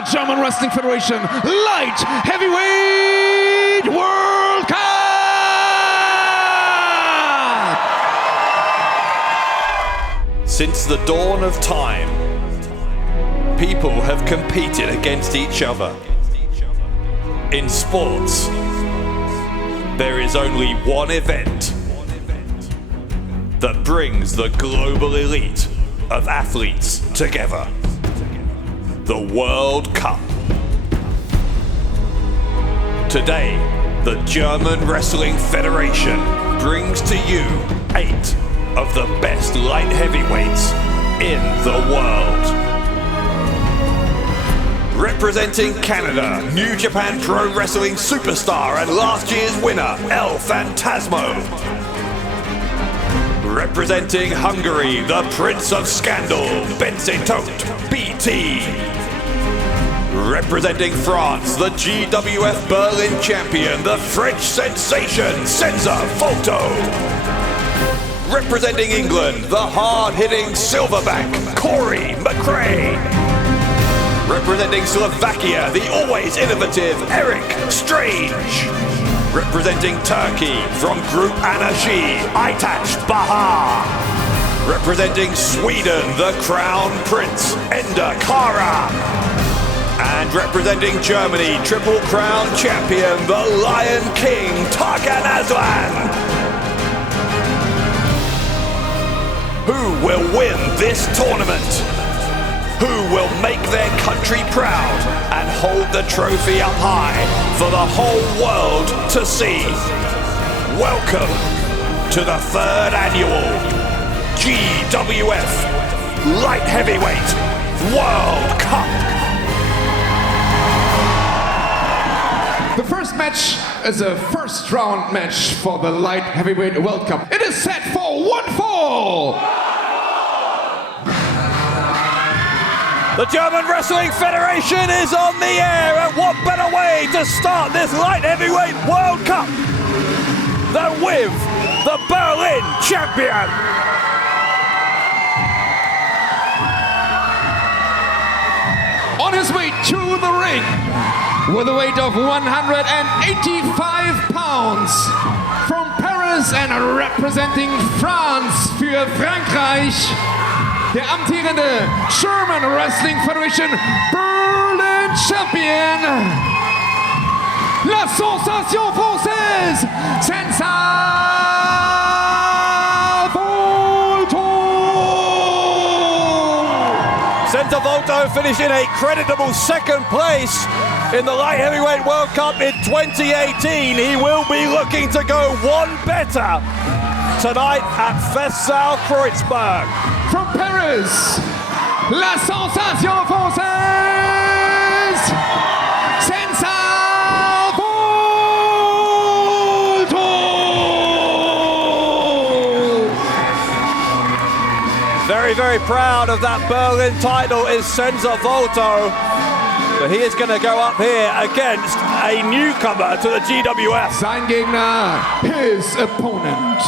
the German Wrestling Federation Light Heavyweight World Cup! Since the dawn of time, people have competed against each other. In sports, there is only one event that brings the global elite of athletes together: the World Cup. Today, the German Wrestling Federation brings to you 8 of the best light heavyweights in the world. Representing Canada, New Japan Pro Wrestling superstar and last year's winner, El Phantasmo. Representing Hungary, the Prince of Scandal, Bence Tóth, BT. Representing France, the GWF Berlin champion, the French sensation, Senza, Volto. Representing England, the hard-hitting silverback, McRae. Representing Slovakia, the always innovative Erik, Strange. Representing Turkey, from Group Energy, Aytac, Bahar. Representing Sweden, the Crown Prince, Kara. And representing Germany, Triple Crown champion, the Lion King, Tarkan Aslan. Who will win this tournament? Who will make their country proud and hold the trophy up high for the whole world to see? Welcome to the 3rd annual GWF Light Heavyweight World Cup. The first match is a first round match for the Light Heavyweight World Cup. It is set for 1 fall. The German Wrestling Federation is on the air, and what better way to start this Light Heavyweight World Cup than with the Berlin champion. On his way to the ring, with a weight of 185 pounds, from Paris and representing France für Frankreich, der amtierende German Wrestling Federation Berlin Champion, la sensation française, Senza Volto! Senza Volto finishing a creditable 2nd place in the Light Heavyweight World Cup in 2018. He will be looking to go one better tonight at Festsaal, Kreuzberg. From Paris, la sensation française, Senza Volto! Very, very proud of that Berlin title is Senza Volto. But he is going to go up here against a newcomer to the GWF. Sein Gegner, his opponent.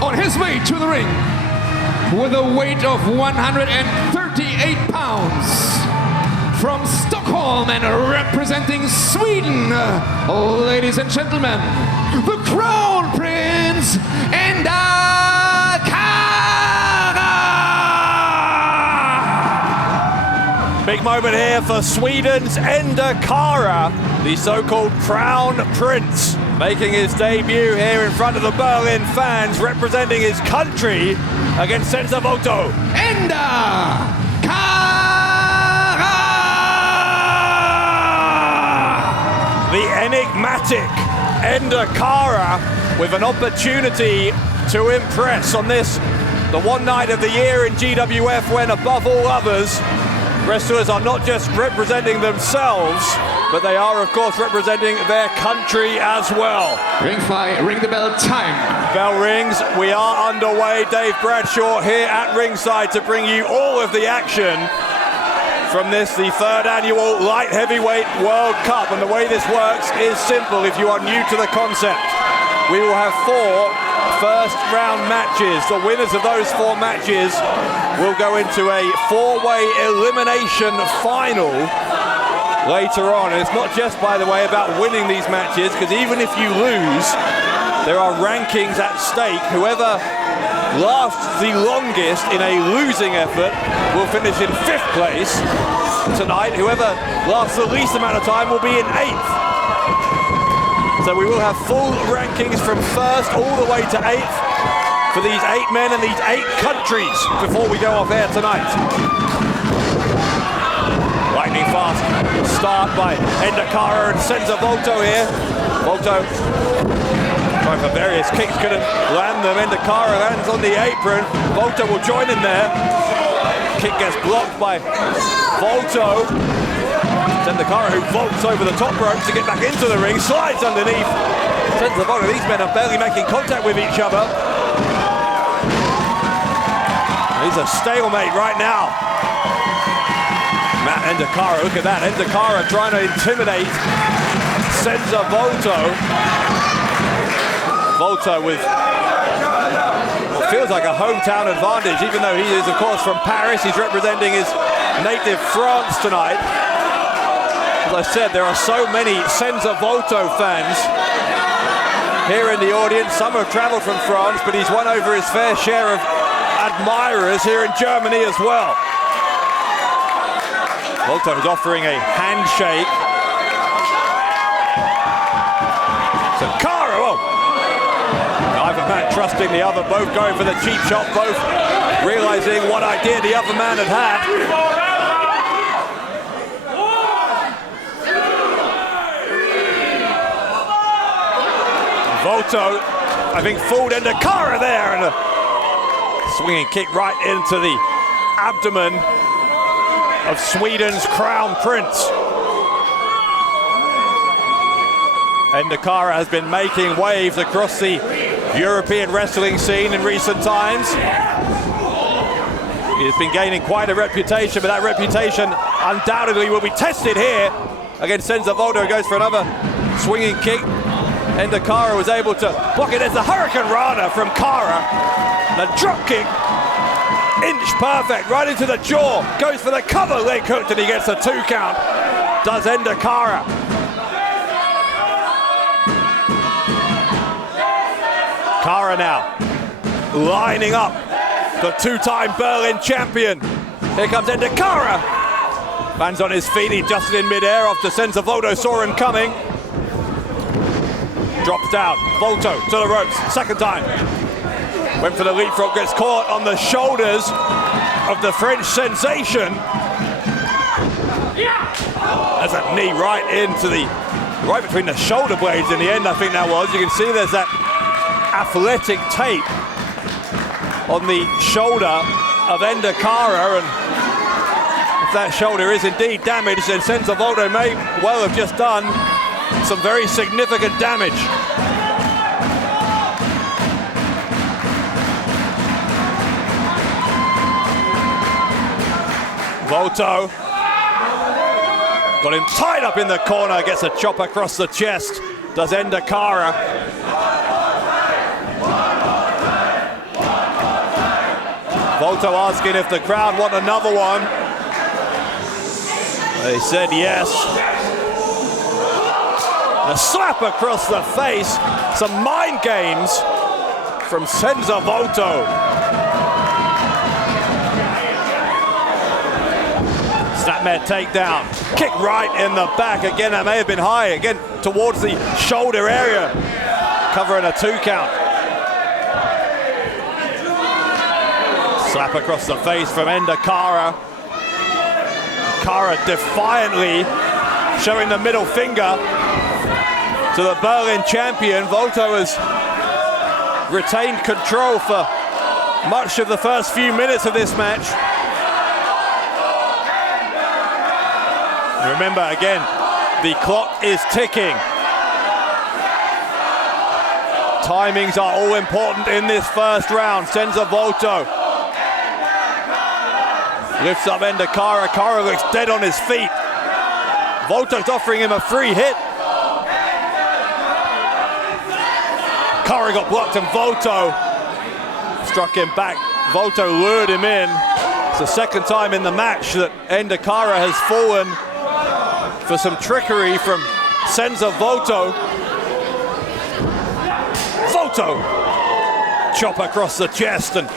On his way to the ring, with a weight of 138 pounds, from Stockholm and representing Sweden, ladies and gentlemen, the Crown Prince and Kara! Big moment here for Sweden's Kara, the so-called Crown Prince, making his debut here in front of the Berlin fans, representing his country against Senza Volto. The enigmatic Kara with an opportunity to impress on this, the one night of the year in GWF when, above all others, wrestlers are not just representing themselves, but they are, of course, representing their country as well. Ring fly, ring the bell, time. Bell rings, we are underway. Dave Bradshaw here at ringside to bring you all of the action from this, the third annual Light Heavyweight World Cup. And the way this works is simple if you are new to the concept. We will have 4 first round matches. The winners of those 4 matches will go into a 4-way elimination final later on. And it's not just, by the way, about winning these matches, because even if you lose, there are rankings at stake. Whoever lasts the longest in a losing effort will finish in 5th place tonight. Whoever lasts the least amount of time will be in 8th. So we will have full rankings from 1st all the way to 8th for these 8 men and these 8 countries before we go off air tonight. Lightning fast start by Endakara and Senza Volto here. Volto trying for various kicks, couldn't land them. Endakara lands on the apron. Volto will join in there. Kick gets blocked by Volto. Endakara, who vaults over the top rope to get back into the ring, slides underneath. Senza Volto, these men are barely making contact with each other. He's a stalemate right now. Matt Endakara, look at that. Endakara trying to intimidate Senza Volto. Volto with what feels like a hometown advantage, even though he is, of course, from Paris. He's representing his native France tonight. As I said, there are so many Senza Volto fans here in the audience. Some have traveled from France, but he's won over his fair share of admirers here in Germany as well. Volto is offering a handshake. So Cara, neither man trusting the other, both going for the cheap shot, both realizing what idea the other man had had. Volto, I think, fooled Endakara there, and a swinging kick right into the abdomen of Sweden's Crown Prince. Endakara has been making waves across the European wrestling scene in recent times. He has been gaining quite a reputation, but that reputation undoubtedly will be tested here against Senza Volto. Goes for another swinging kick. Endakara was able to block it. There's the Hurricane Rana from Cara. The drop kick, inch perfect, right into the jaw. Goes for the cover leg hook, and he gets a 2 count. Does Endakara. Cara now lining up the 2-time Berlin champion. Here comes Endakara. Lands on his feet, he adjusted in midair after Senza Volto saw him coming. Drops down, Volto to the ropes, 2nd time. Went for the leapfrog, gets caught on the shoulders of the French sensation. There's a knee right into right between the shoulder blades in the end, I think that was. You can see there's that athletic tape on the shoulder of Endakara, and if that shoulder is indeed damaged, then Senza Volto may well have just done some very significant damage. Volto got him tied up in the corner, gets a chop across the chest, does Endakara. Volto asking if the crowd want another one. They said yes. A slap across the face, some mind games from Senza Volto. Snapmare takedown, kick right in the back. Again, that may have been high, again towards the shoulder area, covering a 2 count. Slap across the face from Endakara. Cara defiantly showing the middle finger to the Berlin champion. Volto has retained control for much of the first few minutes of this match. Remember, again, the clock is ticking. Timings are all important in this first round. Senza Volto Lifts up Ender Kara. Kara looks dead on his feet. Volto's offering him a free hit. Kara got blocked and Volto struck him back. Volto lured him in. It's the second time in the match that Ender Kara has fallen for some trickery from Senza Volto. Volto! Chop across the chest and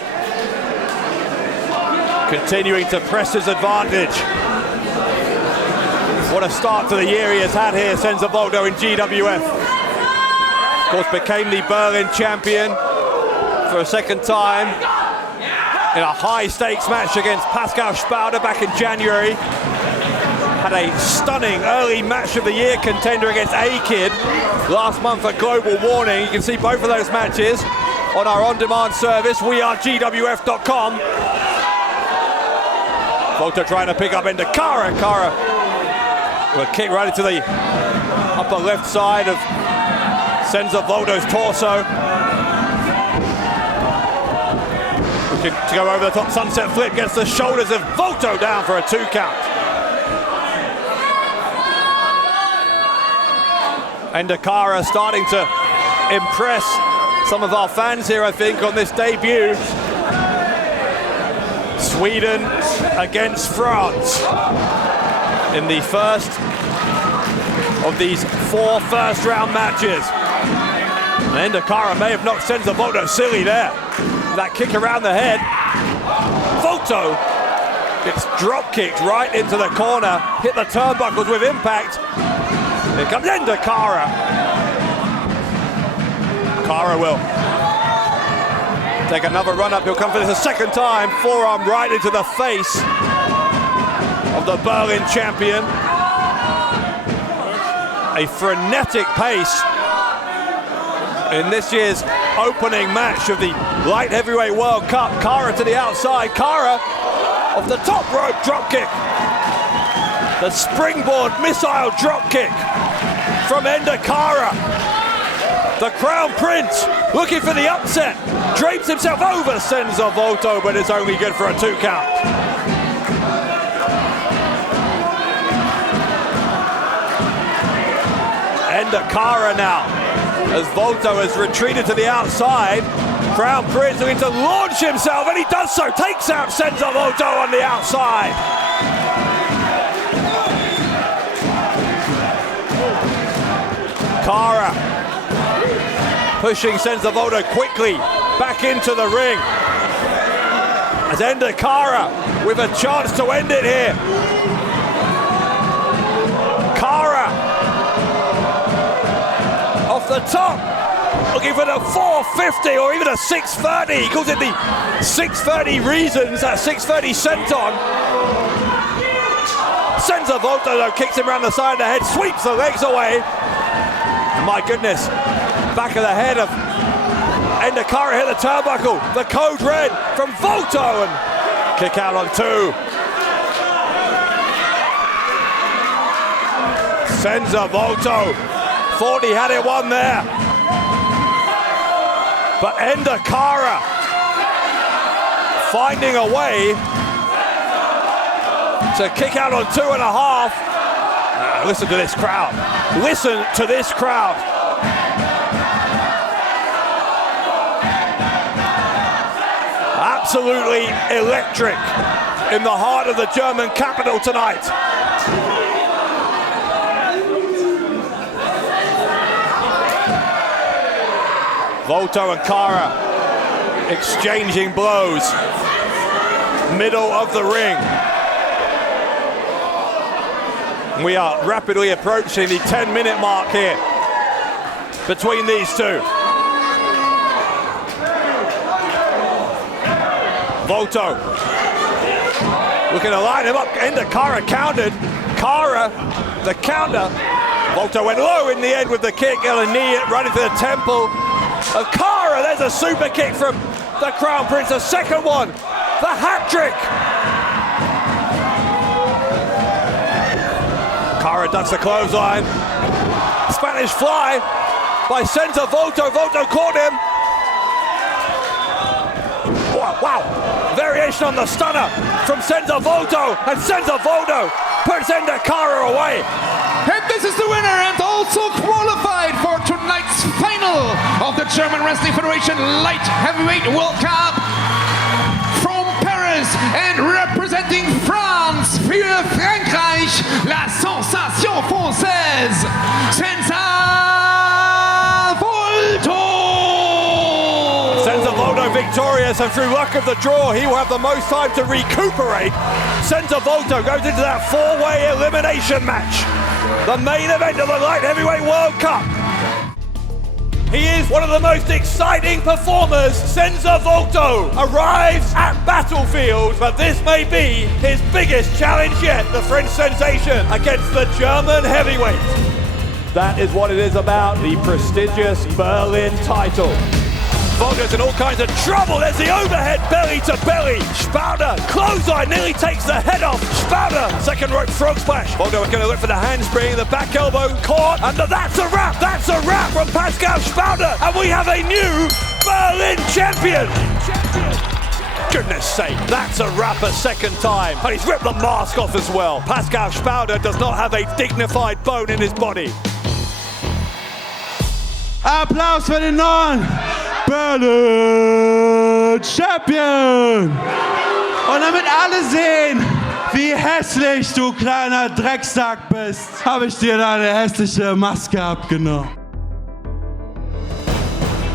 continuing to press his advantage. What a start to the year he has had here, Senza Volto in GWF. Of course, became the Berlin champion for a second time in a high-stakes match against Pascal Spauder back in January. Had a stunning early match of the year contender against A-Kid last month at Global Warning. You can see both of those matches on our on-demand service, wearegwf.com. Volto trying to pick up Ender Kara. Kara with a kick right into the upper left side of Senza Volto's torso. Looking to go over the top sunset flip, gets the shoulders of Volto down for a 2 count. Ender Kara starting to impress some of our fans here, I think, on this debut. Sweden against France in the first of these 4 first-round matches. And Ender Kara may have knocked Senza Volto silly there. That kick around the head. Volto gets drop-kicked right into the corner, hit the turnbuckles with impact. Here comes Ender Kara. Kara will take another run up. He'll come for this a second time. Forearm right into the face of the Berlin champion. A frenetic pace in this year's opening match of the Light Heavyweight World Cup. Kara to the outside. Kara off the top rope dropkick. The springboard missile dropkick from Ender Kara. The Crown Prince looking for the upset. Drapes himself over Senza Volto, but it's only good for a 2 count. Ender Kara now, as Volto has retreated to the outside. Crown Prince looking to launch himself, and he does so. Takes out Senza Volto on the outside. Kara pushing Senza Volto quickly back into the ring. As Ender Kara with a chance to end it here. Kara off the top, looking for the 450 or even a 630. He calls it the 630 reasons, that 630 senton. Senza Volto though kicks him around the side of the head, sweeps the legs away. And my goodness, back of the head of Ender Kara hit the turnbuckle. The code red from Volto and kick out on 2. Senza Volto thought he had it won there. But Ender Kara finding a way to kick out on 2.5. Listen to this crowd. Listen to this crowd. Absolutely electric in the heart of the German capital tonight. Volto and Kara exchanging blows. Middle of the ring. We are rapidly approaching the 10-minute mark here between these two. Volto looking to line him up. Ender Kara countered. Kara, the counter. Volto went low in the end with the kick and a knee right into the temple of Kara. There's a super kick from the Crown Prince, a second one. The hat trick. Kara ducks the clothesline. Spanish fly by Senza Volto. Volto caught him. Wow. Wow, variation on the stunner from Senza Volto, and Senza Volto puts Endakara away. And this is the winner and also qualified for tonight's final of the German Wrestling Federation Light Heavyweight World Cup. From Paris and representing France, für Frankreich, la sensation française, Senza Volto! Senza Volto victorious, and through luck of the draw, he will have the most time to recuperate. Senza Volto goes into that four-way elimination match. The main event of the Light Heavyweight World Cup. He is one of the most exciting performers. Senza Volto arrives at Battlefield, but this may be his biggest challenge yet, the French sensation against the German heavyweight. That is what it is about, the prestigious Berlin title. Volto's in all kinds of trouble. There's the overhead belly to belly. Spouter, clothesline, nearly takes the head off. Spouter, second rope frog splash. Volto is going to look for the handspring, the back elbow caught, and that's a wrap. That's a wrap from Pascal Spouter, and we have a new Berlin champion. Goodness sake, that's a wrap a second time. And he's ripped the mask off as well. Pascal Spouter does not have a dignified bone in his body. Applaus für den neuen Berlin Champion! Und damit alle sehen, wie hässlich du kleiner Drecksack bist, habe ich dir deine hässliche Maske abgenommen.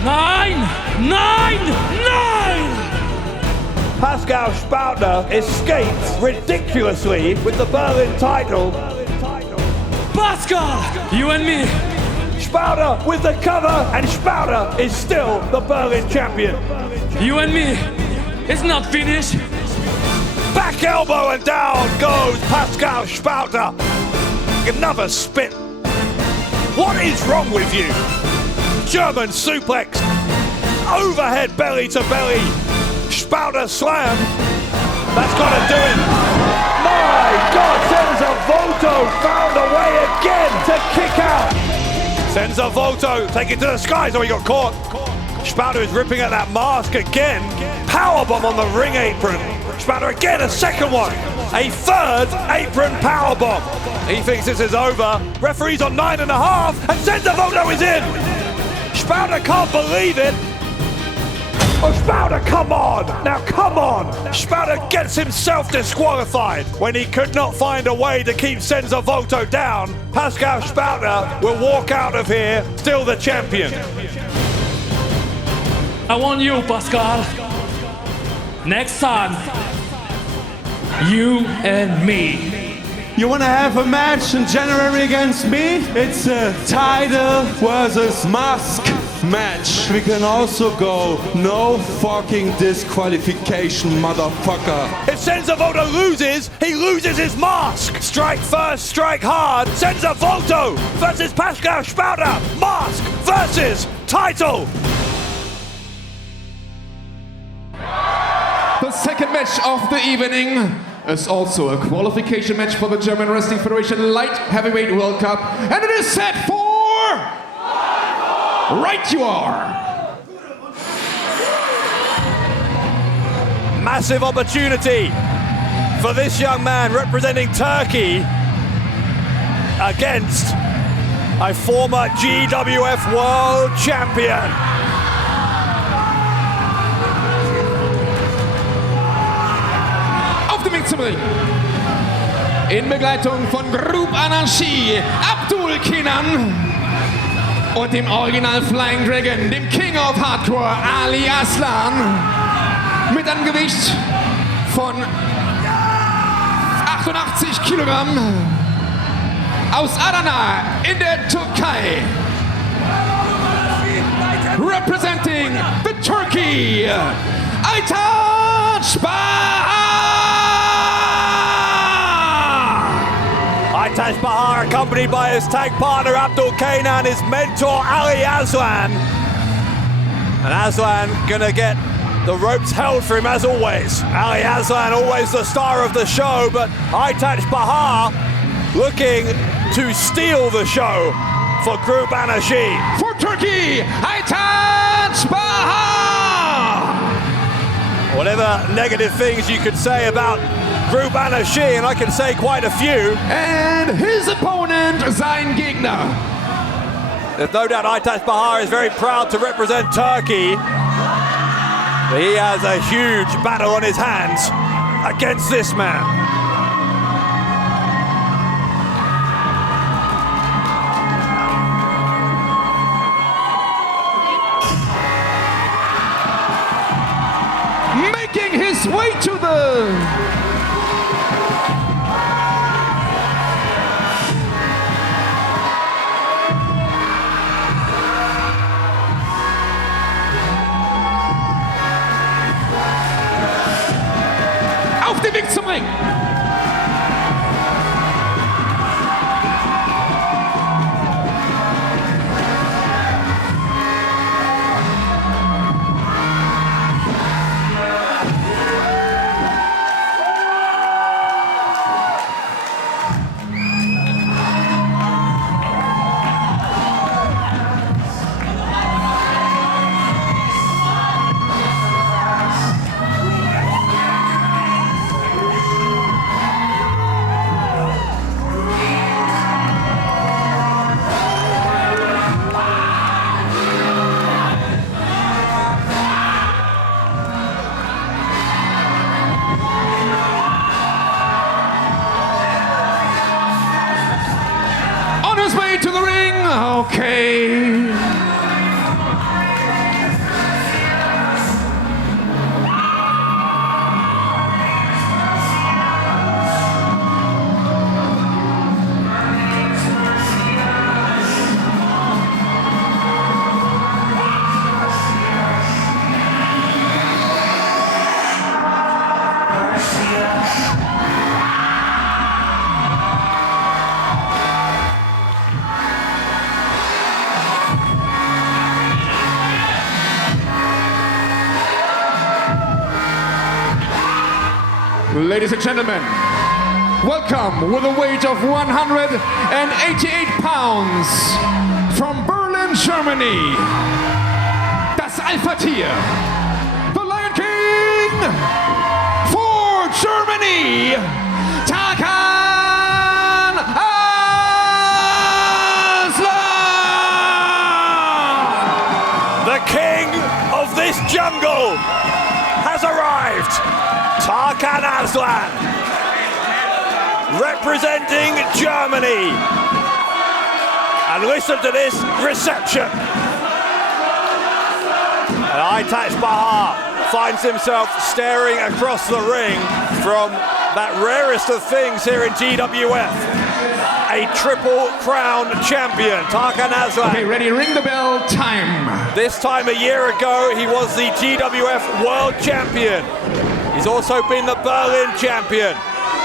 Nein! Nein! Nein! Pascal Spouter escapes ridiculously with the Berlin title. Pascal! You and me! Spouter with the cover, and Spouter is still the Berlin champion. You and me! It's not finished! Back elbow, and down goes Pascal Spouter. Another spin. What is wrong with you? German suplex. Overhead belly to belly. Spouter slam. That's got to do it. My God, Senza Volto found a way again to kick out. Senza Volto taking to the skies. Oh, he got caught. Spouter is ripping at that mask again. Powerbomb on the ring apron. Spouter again, a second one. A third apron powerbomb. He thinks this is over. Referee's on 9.5, and Senza Volto is in. Spouter can't believe it. Oh, Spouter, come on! Now, come on! Spouter gets himself disqualified when he could not find a way to keep Senza Volto down. Pascal Spouter will walk out of here still the champion. I want you, Pascal. Next time, you and me. You wanna have a match in January against me? It's a title versus mask match. We can also go no fucking disqualification, motherfucker. If Senza Volto loses, he loses his mask. Strike first, strike hard. Senza Volto versus Pascal Spouter. Mask versus title. The second match of the evening is also a qualification match for the German Wrestling Federation Light Heavyweight World Cup, and it is set for... Right you are! Massive opportunity for this young man representing Turkey against a former GWF World Champion. Auf dem Mixable in Begleitung von Group Anarchie, Abdul Kinan und dem Original Flying Dragon, dem King of Hardcore, Ali Aslan, mit einem Gewicht von 88 Kilogramm aus Adana in der Türkei. Representing the Turkey, Aytac Aytac Bahar, accompanied by his tag partner Abdul Kanan, his mentor Ali Aslan. And Aslan gonna get the ropes held for him as always. Ali Aslan always the star of the show, but Aytac Bahar looking to steal the show for Group Anarchie. For Turkey, Aytac Bahar! Whatever negative things you could say about Grubanashir, and I can say quite a few. And his opponent, sein Gegner. There's no doubt Aytac Bahar is very proud to represent Turkey. He has a huge battle on his hands against this man. Making his way to the... Auf dem Weg zum Ring. To the ring, okay. Ladies and gentlemen, welcome with a weight of 188 pounds from Berlin, Germany, das Alpha-Tier, the Lion King for Germany, Tarkan Aslan! The king of this jungle has arrived. Tarkan Aslan, representing Germany. And listen to this reception. And Aytac Bahar finds himself staring across the ring from that rarest of things here in GWF. A Triple Crown champion, Tarkan Aslan. Okay, ready, ring the bell, time. This time a year ago, he was the GWF World Champion. He's also been the Berlin champion.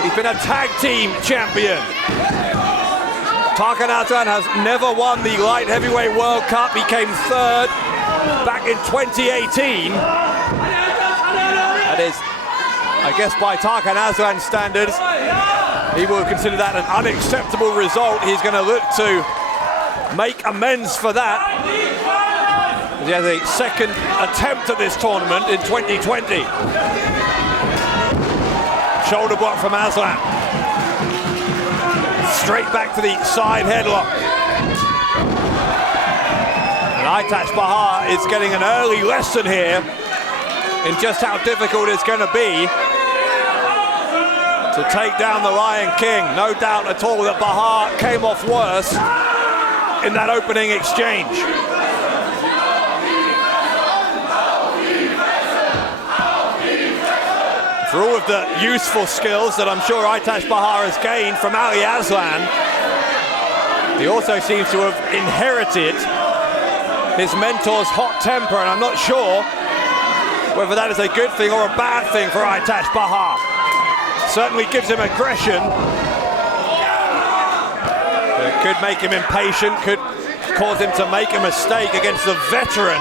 He's been a tag team champion. Tarkan Aslan has never won the Light Heavyweight World Cup. He came third back in 2018. That is, I guess by Tarkan Aslan standards, he will consider that an unacceptable result. He's going to look to make amends for that. He has a second attempt at this tournament in 2020. Shoulder block from Aslan. Straight back to the side headlock. And Aytac Bahar is getting an early lesson here in just how difficult it's going to be to take down the Lion King. No doubt at all that Bahar came off worse in that opening exchange. For all of the useful skills that I'm sure Aytac Bahar has gained from Ali Aslan, he also seems to have inherited his mentor's hot temper, and I'm not sure whether that is a good thing or a bad thing for Aytac Bahar. Certainly gives him aggression. It could make him impatient, could cause him to make a mistake against the veteran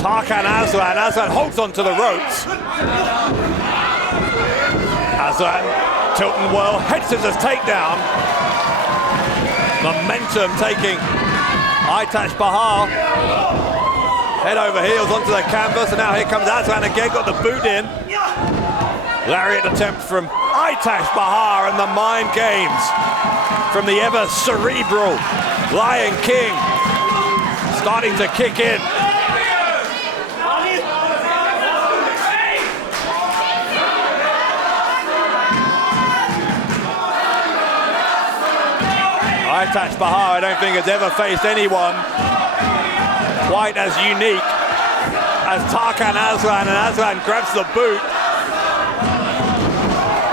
Tarkan Aslan. Aslan holds onto the ropes. Aslan, Tilton Whirl, head scissors takedown. Momentum taking Aytac Bahar Head over heels onto the canvas, and now here comes Aslan again, got the boot in. Lariat attempt from Aytac Bahar, and the mind games from the ever cerebral Lion King starting to kick in. Aytac Bahar, I don't think has ever faced anyone quite as unique as Tarkan Aslan, and Aslan grabs the boot.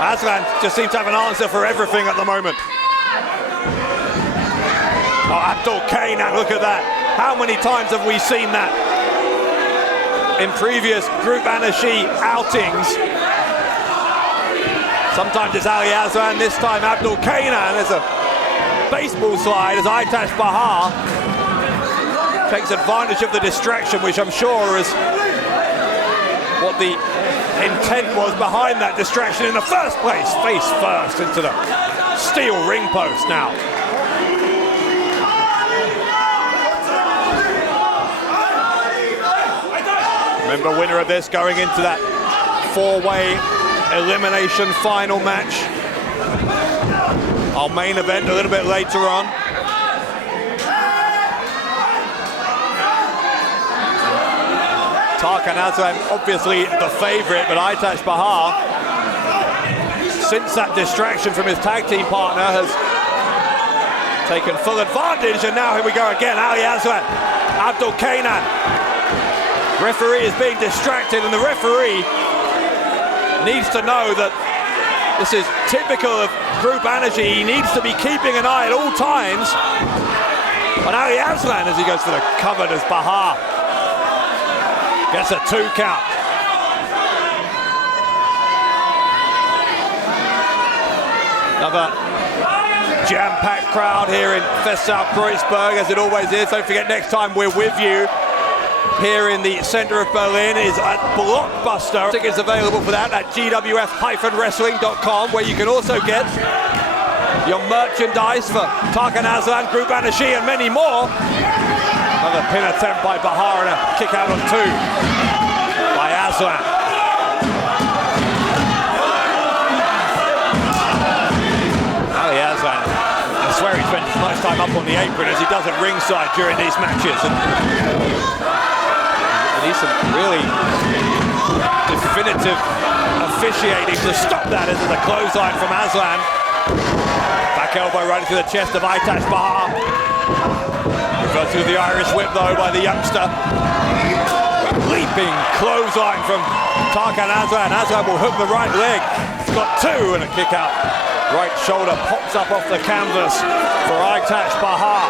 Aslan just seems to have an answer for everything at the moment. Oh, Abdul Kainan, look at that. How many times have we seen that in previous Group Anashi outings? Sometimes it's Ali Aslan, this time Abdul Kainan. There's a baseball slide as Aytac Bahar takes advantage of the distraction, which I'm sure is what the intent was behind that distraction in the first place. Face first into the steel ring post now. Remember, winner of this going into that four-way elimination final match. Our main event a little bit later on. Tarkan Aslan, obviously the favourite, but Aytac Bahar, since that distraction from his tag team partner, has taken full advantage, and now here we go again. Ali Aslan, Abdul Kainan. Referee is being distracted, and the referee needs to know that this is typical of Group Energy. He needs to be keeping an eye at all times on Ali Aslan as he goes for the cover as Bahar gets a 2 count. Another jam-packed crowd here in Festsaal, Kreuzberg, as it always is. Don't forget, next time we're with you here in the center of Berlin is at Blockbuster. Tickets available for that at GWF-wrestling.com, where you can also get your merchandise for Tarkan Aslan, Group Anashi, and many more. Another pin attempt by Bahar and a kick out on 2 by Aslan. Ali Aslan, I swear he spends as much time up on the apron as he does at ringside during these matches. And needs some really definitive officiating to stop that. As a clothesline from Aslan. Back elbow right into the chest of Aytac Bahar. Reversed through the Irish whip though by the youngster. Leaping clothesline from Tarkan Aslan. Aslan will hook the right leg. He's got 2 and a kick out. Right shoulder pops up off the canvas for Aytac Bahar.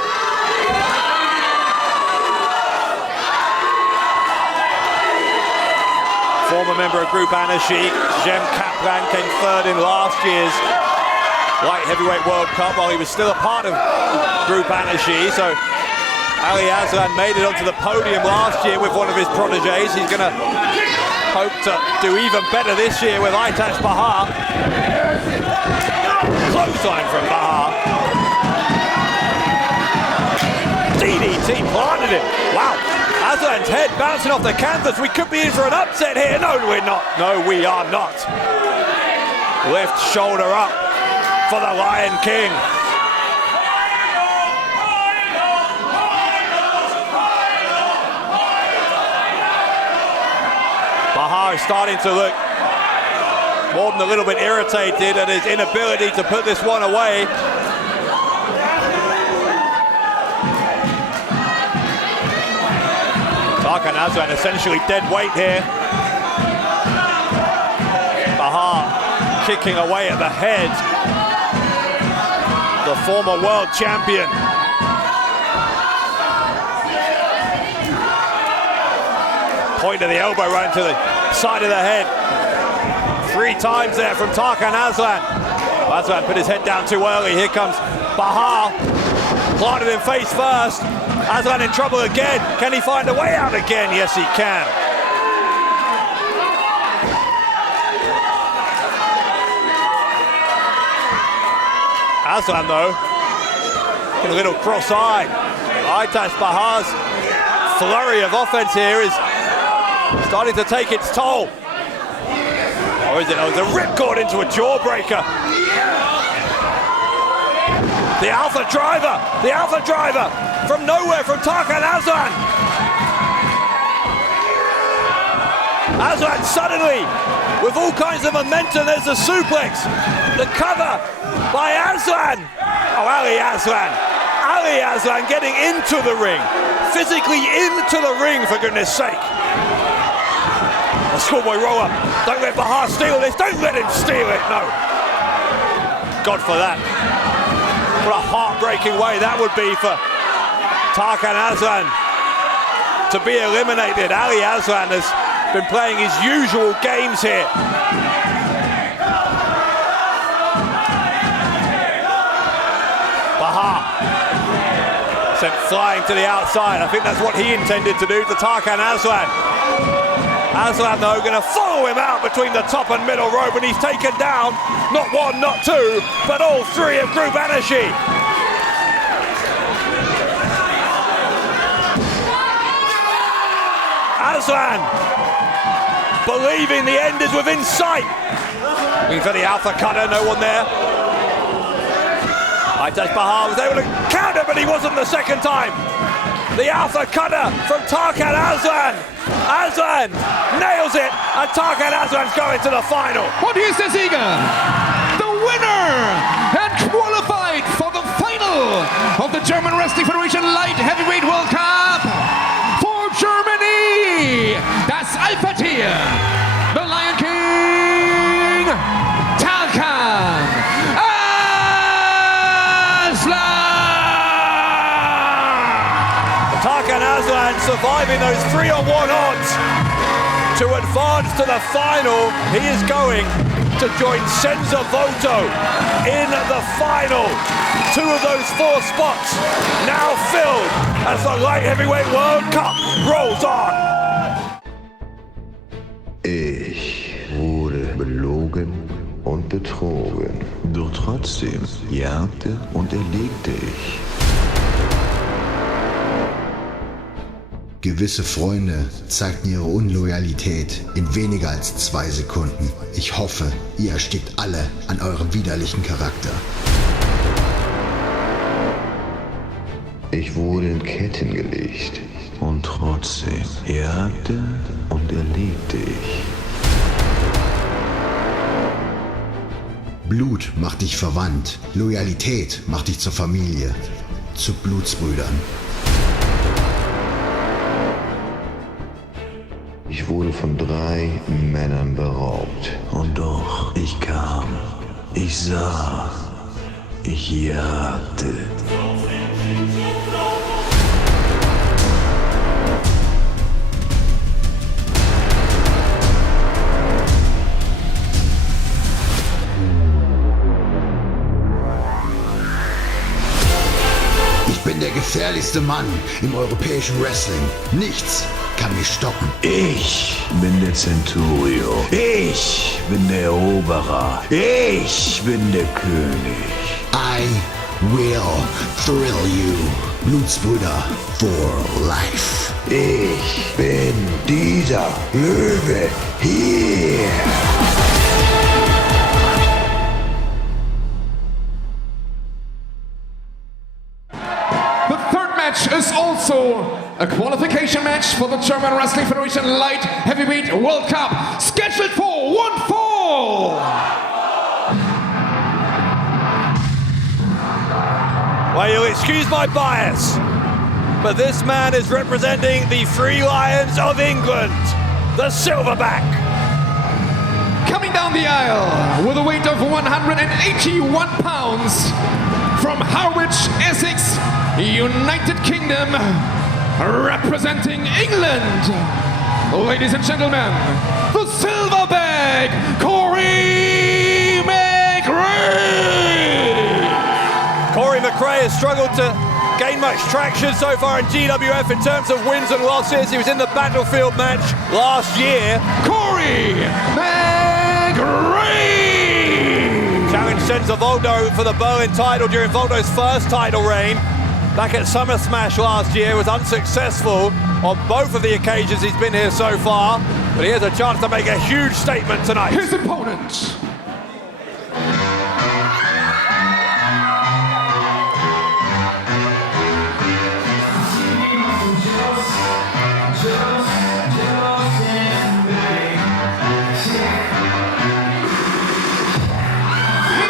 Former member of Group Anashi, Jem Kaplan, came 3rd in last year's Light Heavyweight World Cup while he was still a part of Group Anashi. So Ali Aslan made it onto the podium last year with one of his protégés. He's going to hope to do even better this year with Aytac Bahar. Clothesline from Bahar. DDT planted him. Wow. Aslan's head bouncing off the canvas. We could be in for an upset here. No, we're not. No, we are not. Left shoulder up for the Lion King. Bahar is starting to look more than a little bit irritated at his inability to put this one away. Tarkan Aslan essentially dead weight here. Bahar kicking away at the head. The former world champion. Point of the elbow right into the side of the head. 3 times there from Tarkan Aslan. Aslan put his head down too early. Here comes Bahar. Planted him face first. Aslan in trouble again. Can he find a way out again? Yes, he can. Aslan, though, a little cross-eyed. Aytac Bahar's flurry of offense here is starting to take its toll. Or is it? Oh, the ripcord into a jawbreaker. The Alpha Driver from nowhere from Tarkan Aslan. Aslan suddenly, with all kinds of momentum, there's the suplex. The cover by Aslan. Oh, Ali Aslan getting into the ring. Physically into the ring, for goodness sake. A schoolboy roll-up. Don't let Bahar steal this. Don't let him steal it, no. God for that. What a heartbreaking way that would be for Tarkan Aslan to be eliminated. Ali Aslan has been playing his usual games here. Bahar sent flying to the outside. I think that's what he intended to do to Tarkan Aslan. Aslan, though, going to follow him out between the top and middle rope, and he's taken down, not one, not two, but all three of Group Anashi. Aslan, believing the end is within sight. Looking for the Alpha Cutter, no one there. Aytac Bahar was able to counter, but he wasn't the second time. The Alpha Cutter from Tarkan Aslan. Aslan nails it, and Tarkan Aslan's going to the final. Und hier ist der Sieger, the winner, and qualified for the final of the German Wrestling Federation Light Heavyweight World Cup for Germany. Das Alpha-Tier, the Lion King, Tarkan Aslan. Tarkan Aslan surviving those 3-on-1 odds to advance to the final. He is going to join Senza Volto in the final. 2 of those 4 spots now filled as the Light Heavyweight World Cup rolls on. Ich wurde belogen und betrogen. Doch trotzdem jagte und erlegte ich. Gewisse Freunde zeigten ihre Unloyalität in weniger als 2 Sekunden. Ich hoffe, ihr erstickt alle an eurem widerlichen Charakter. Ich wurde in Ketten gelegt. Und trotzdem jagte und erlegte ich. Blut macht dich verwandt. Loyalität macht dich zur Familie. Zu Blutsbrüdern. Ich wurde von 3 Männern beraubt. Und doch, ich kam, ich sah, ich jagte. Ich bin der gefährlichste Mann im europäischen Wrestling. Nichts kann mich stoppen. Ich bin der Centurio. Ich bin der Eroberer. Ich bin der König. I will thrill you. Blutsbrüder for life. Ich bin dieser Löwe hier. Is also a qualification match for the German Wrestling Federation Light Heavyweight World Cup, scheduled for 1 fall. Well, you'll excuse my bias, but this man is representing the Free Lions of England, the Silverback. Coming down the aisle with a weight of 181 pounds from Harwich, Essex, United Kingdom, representing England, ladies and gentlemen, the Silverback, Corey McRae. Corey McRae has struggled to gain much traction so far in GWF in terms of wins and losses. He was in the Battlefield match last year. Corey McRae challenged Senza Volto for the Berlin title during Volto's first title reign. back at Summer Smash last year, was unsuccessful on both of the occasions he's been here so far, but he has a chance to make a huge statement tonight. His opponent,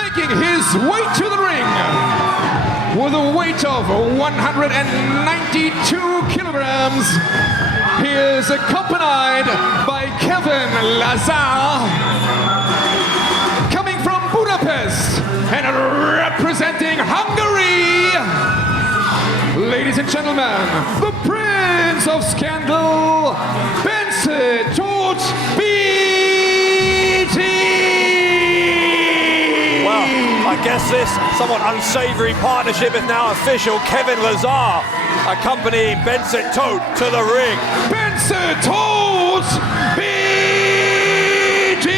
making his way to the ring with a weight of 192 kilograms. He is accompanied by Kevin Lazar, coming from Budapest and representing Hungary. Ladies and gentlemen, the Prince of Scandal, Bence Tóth BT. Well, I guess this somewhat unsavory partnership is now official. Kevin Lazar accompanying Bence Tóth to the ring. Bence Tóth BT.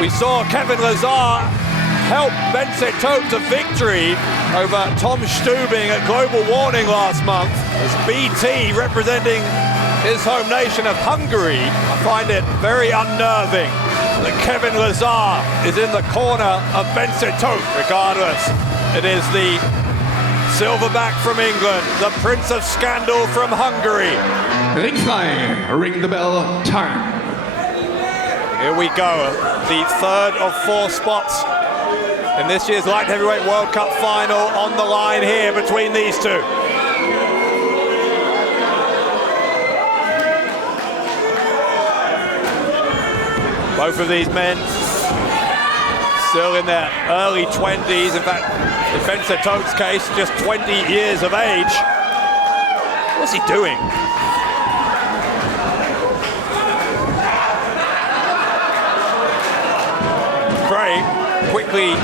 We saw Kevin Lazar help Bence Tóth to victory over Tom Stubing at Global Warning last month. As BT representing his home nation of Hungary, I find it very unnerving that Kevin Lazar is in the corner of Bence Tóth. Regardless, it is the silverback from England, the Prince of Scandal from Hungary. Ring fly, ring the bell, time. Here we go, the third of 4 spots in this year's Light Heavyweight World Cup final on the line here between these two. Both of these men still in their early 20s. In fact, in Bence Tóth's case, just 20 years of age. What's he doing? McRae quickly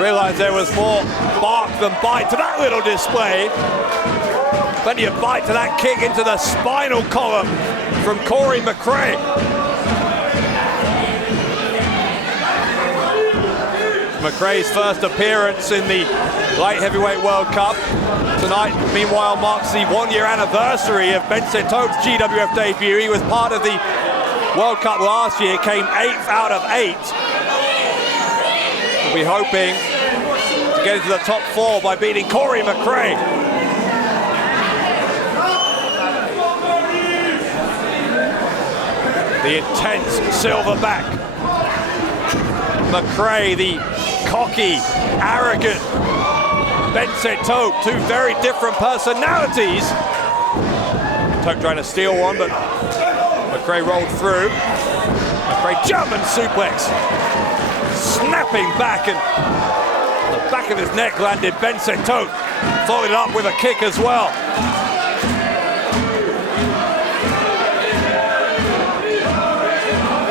realized there was more bark than bite to that little display. Plenty of bite to that kick into the spinal column from Corey McRae. McRae's first appearance in the Light Heavyweight World Cup. Tonight, meanwhile, marks the 1-year anniversary of Bence Tóth's GWF debut. He was part of the World Cup last year, came 8th out of 8. We'll be hoping to get into the top 4 by beating Corey McRae. The intense silverback. McRae, the cocky, arrogant Bence Tóth, 2 very different personalities. Tóth trying to steal one, but McRae rolled through. McRae German suplex. Snapping back, and the back of his neck landed Bence Tóth. Followed it up with a kick as well.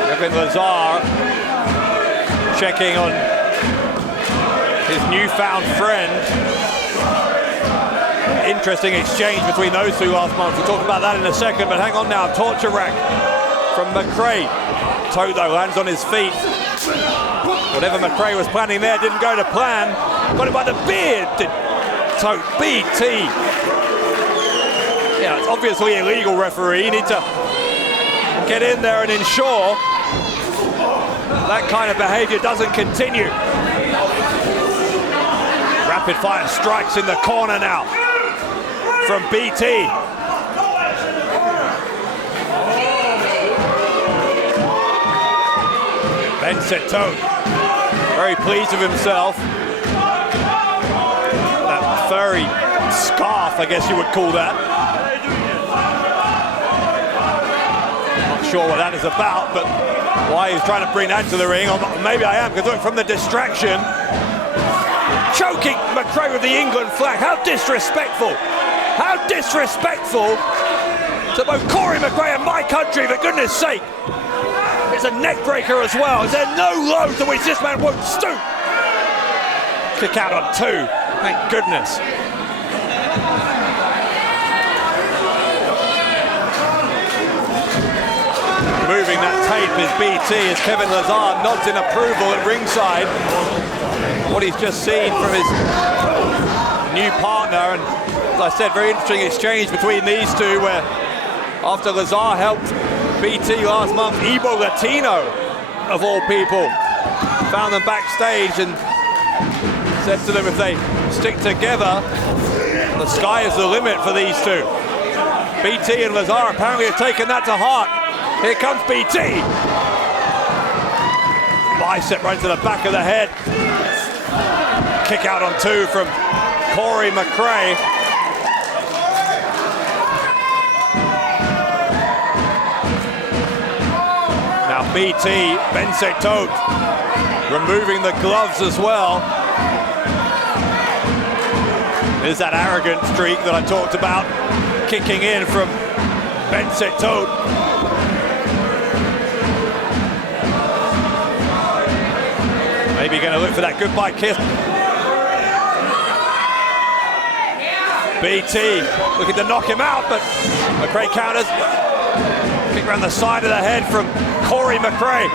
Kevin Lazar checking on his newfound friend. Interesting exchange between those two last month. We'll talk about that in a second, but hang on now. Torture rack from McRae. Tóth, though, lands on his feet. Whatever McRae was planning there didn't go to plan. Got him by the beard. Tóth, BT. Yeah, it's obviously illegal, referee. You need to get in there and ensure that kind of behavior doesn't continue. Rapid fire strikes in the corner now from BT. Bence Tóth, very pleased with himself. That furry scarf, I guess you would call that. Not sure what that is about, but why he's trying to bring that to the ring, or maybe I am, because look, from the distraction, choking McRae with the England flag. How disrespectful! How disrespectful to both Corey McRae and my country, for goodness sake! It's a neck breaker as well. Is there no low to which this man won't stoop? Kick out on 2, thank goodness. Moving that tape is BT as Kevin Lazar nods in approval at ringside. what he's just seen from his new partner. And as I said, very interesting exchange between these two, where after Lazar helped BT last month, Ibo Latino, of all people, found them backstage and said to them if they stick together, the sky is the limit for these two. BT and Lazar apparently have taken that to heart. Here comes BT. Bicep right to the back of the head. Kick out on 2 from Corey McRae. Now BT, Bence Tóth, removing the gloves as well. There's that arrogant streak that I talked about, kicking in from Bence Tóth. Maybe going to look for that goodbye kiss. BT looking to knock him out, but McRae counters. Kick around the side of the head from Corey McRae.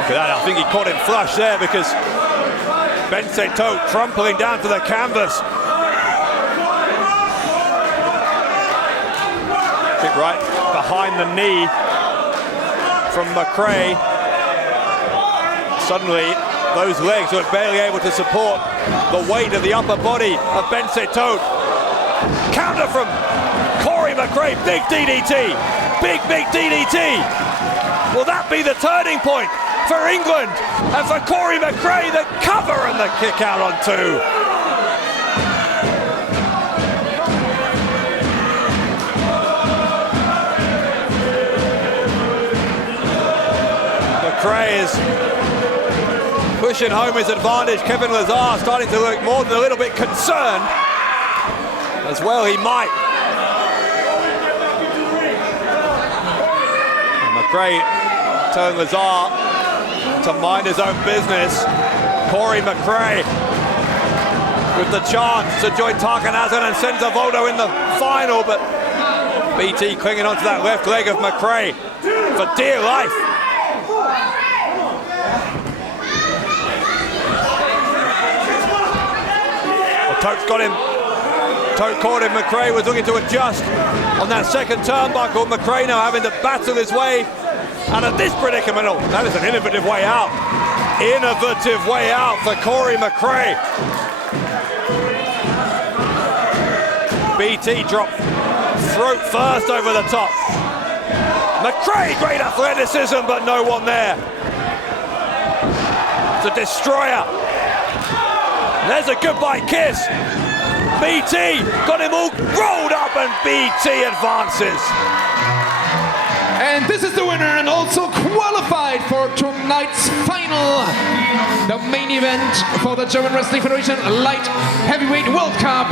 Look at that, I think he caught him flush there, because Bence Tóth trampling down to the canvas. Kick right behind the knee from McRae. Suddenly, those legs were barely able to support the weight of the upper body of Bence Tóth. Counter from Corey McRae, big DDT, big DDT. Will that be the turning point for England and for Corey McRae? The cover and the kick out on 2. McRae is pushing home his advantage. Kevin Lazar starting to look more than a little bit concerned. As well he might. And McRae telling Lazar to mind his own business. Corey McRae with the chance to join Tarkan, Aslan and Senza Volto in the final, but BT clinging onto that left leg of McRae for dear life. Tóth got him. Tóth caught him. McRae was looking to adjust on that second turnbuckle. McRae now having to battle his way out of this predicament. Oh, that is an innovative way out. Innovative way out for Corey McRae. BT dropped throat first over the top. McRae, great athleticism, but no one there. It's a destroyer. There's a goodbye kiss. BT got him all rolled up, and BT advances. And this is the winner and also qualified for tonight's final. The main event for the German Wrestling Federation Light Heavyweight World Cup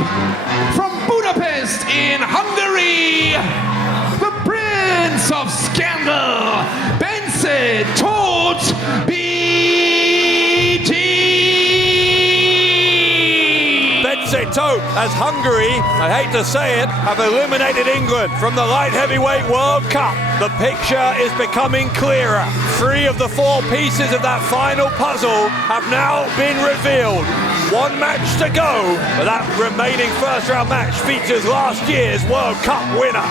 from Budapest in Hungary. The Prince of Scandal, Bence Tóth, BT. Bence Tóth, as Hungary, I hate to say it, have eliminated England from the Light Heavyweight World Cup. The picture is becoming clearer. 3 of the 4 pieces of that final puzzle have now been revealed. 1 match to go, but that remaining first round match features last year's World Cup winner.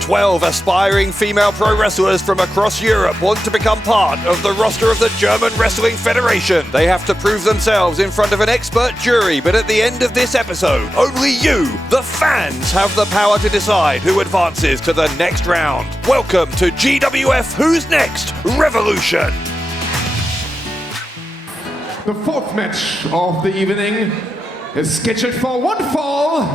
12 aspiring female pro wrestlers from across Europe want to become part of the roster of the German Wrestling Federation. They have to prove themselves in front of an expert jury, but at the end of this episode, only you, the fans, have the power to decide who advances to the next round. Welcome to GWF Who's Next Revolution. The 4th match of the evening is scheduled for 1 fall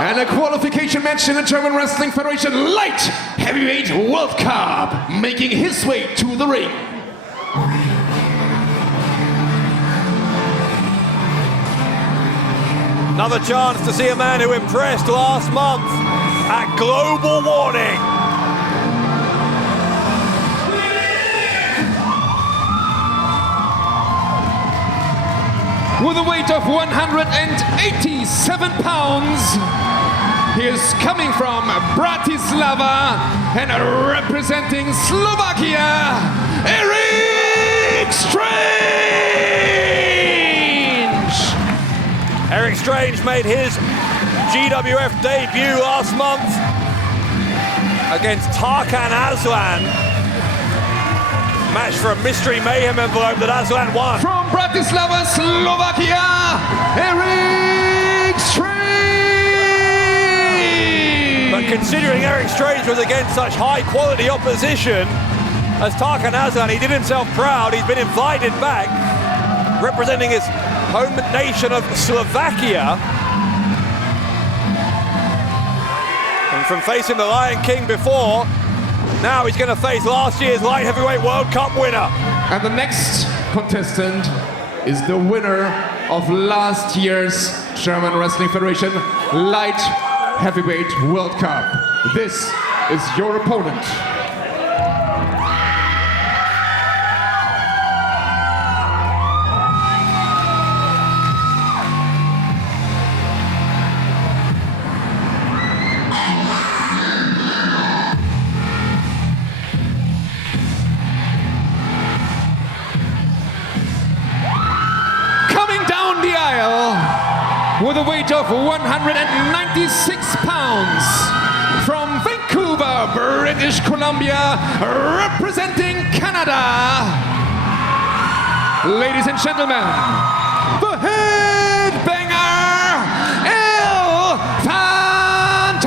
and a qualification match in the German Wrestling Federation Light Heavyweight World Cup, making his way to the ring. Another chance to see a man who impressed last month at Global Warning. With a weight of 187 pounds, he is coming from Bratislava and representing Slovakia, Erik Strange! Erik Strange made his GWF debut last month against Tarkan Aslan. Match for a Mystery Mayhem envelope that Aslan won. From Bratislava, Slovakia, Erik Strange! But considering Erik Strange was against such high quality opposition as Tarkan Aslan, he did himself proud. He's been invited back, representing his home nation of Slovakia. And from facing the Lion King before, now he's going to face last year's Light Heavyweight World Cup winner. And the next contestant is the winner of last year's German Wrestling Federation Light Heavyweight World Cup. This is your opponent. With a weight of 196 pounds, from Vancouver, British Columbia, representing Canada, ladies and gentlemen, the headbanger, El Phantasmo!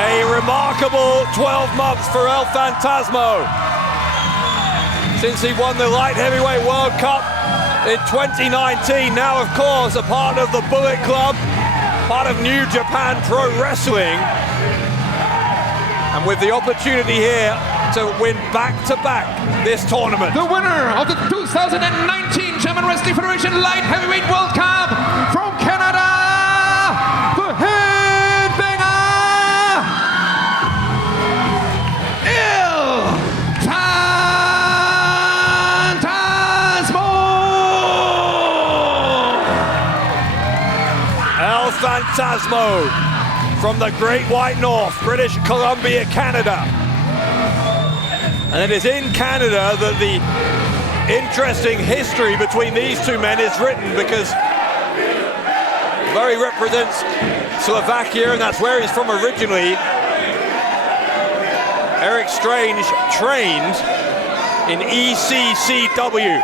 A remarkable 12 months for El Phantasmo, since he won the Light Heavyweight World Cup in 2019. Now, of course, a part of the Bullet Club, part of New Japan Pro Wrestling. And with the opportunity here to win back-to-back this tournament. The winner of the 2019 German Wrestling Federation Light Heavyweight World Cup from Canada, the headbanger, El Phantasmo from the Great White North, British Columbia, Canada. And it is in Canada that the interesting history between these two men is written, because Murray represents Slovakia, and that's where he's from originally. Erik Strange trained in ECCW,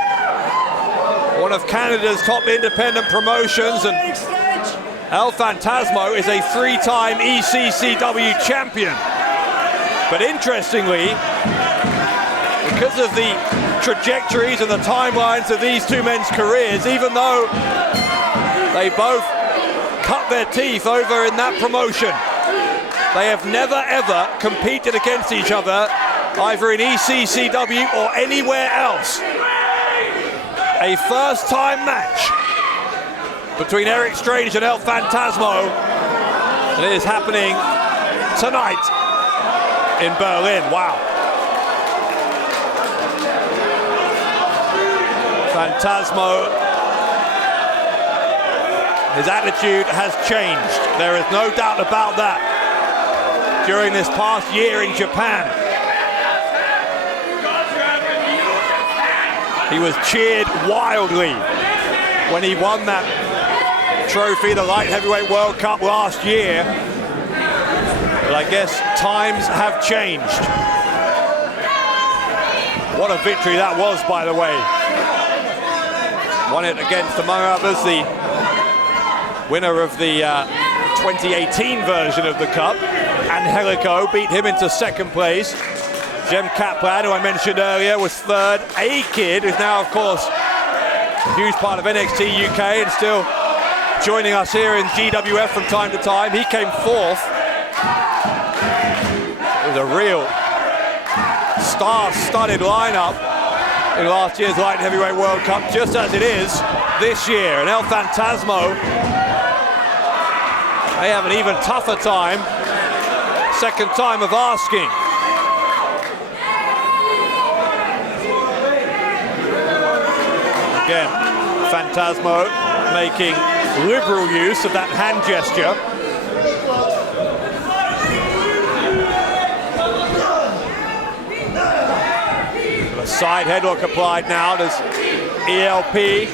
one of Canada's top independent promotions, and El Phantasmo is a 3-time ECCW champion. But interestingly, because of the trajectories and the timelines of these two men's careers, even though they both cut their teeth over in that promotion, they have never ever competed against each other, either in ECCW or anywhere else. A first-time match between Erik Strange and El Phantasmo, and it is happening tonight in Berlin. Wow. Phantasmo, his attitude has changed. There is no doubt about that. During this past year in Japan, he was cheered wildly when he won that trophy, the Light Heavyweight World Cup last year. But I guess times have changed. What a victory that was, by the way. Won it against, among others, the winner of the 2018 version of the Cup. Angelico beat him into second place. Jem Kaplan, who I mentioned earlier, was third. A-Kid, who's now, of course, a huge part of NXT UK and still joining us here in GWF from time to time. He came fourth. It was a real star-studded lineup in last year's Light Heavyweight World Cup, just as it is this year. And El Phantasmo may have an even tougher time. Second time of asking. Again, Phantasmo making liberal use of that hand gesture. Side headlock applied now. There's ELP.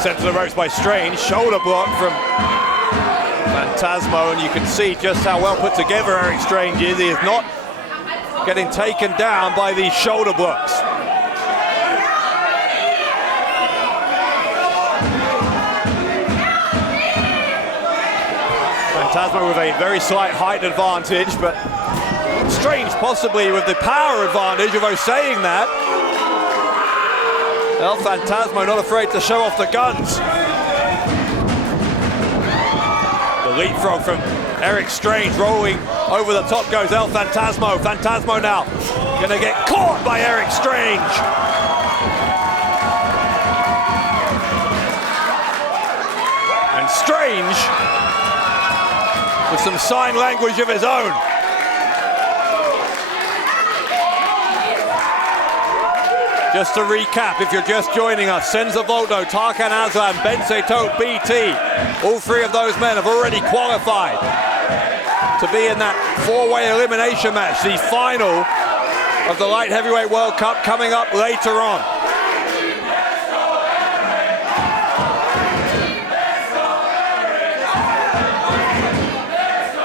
Sent to the ropes by Strange. Shoulder block from Phantasmo, and you can see just how well put together Erik Strange is. He is not getting taken down by these shoulder blocks. Phantasmo with a very slight height advantage, but Strange possibly with the power advantage, although saying that, El Phantasmo not afraid to show off the guns. The leapfrog from Erik Strange, rolling over the top goes El Phantasmo. Phantasmo now gonna get caught by Erik Strange. And Strange with some sign language of his own. Just to recap, if you're just joining us, Senza, Volto, Tarkan, Aslan, Bence, Tóth, BT, all three of those men have already qualified to be in that four-way elimination match, the final of the Light Heavyweight World Cup coming up later on.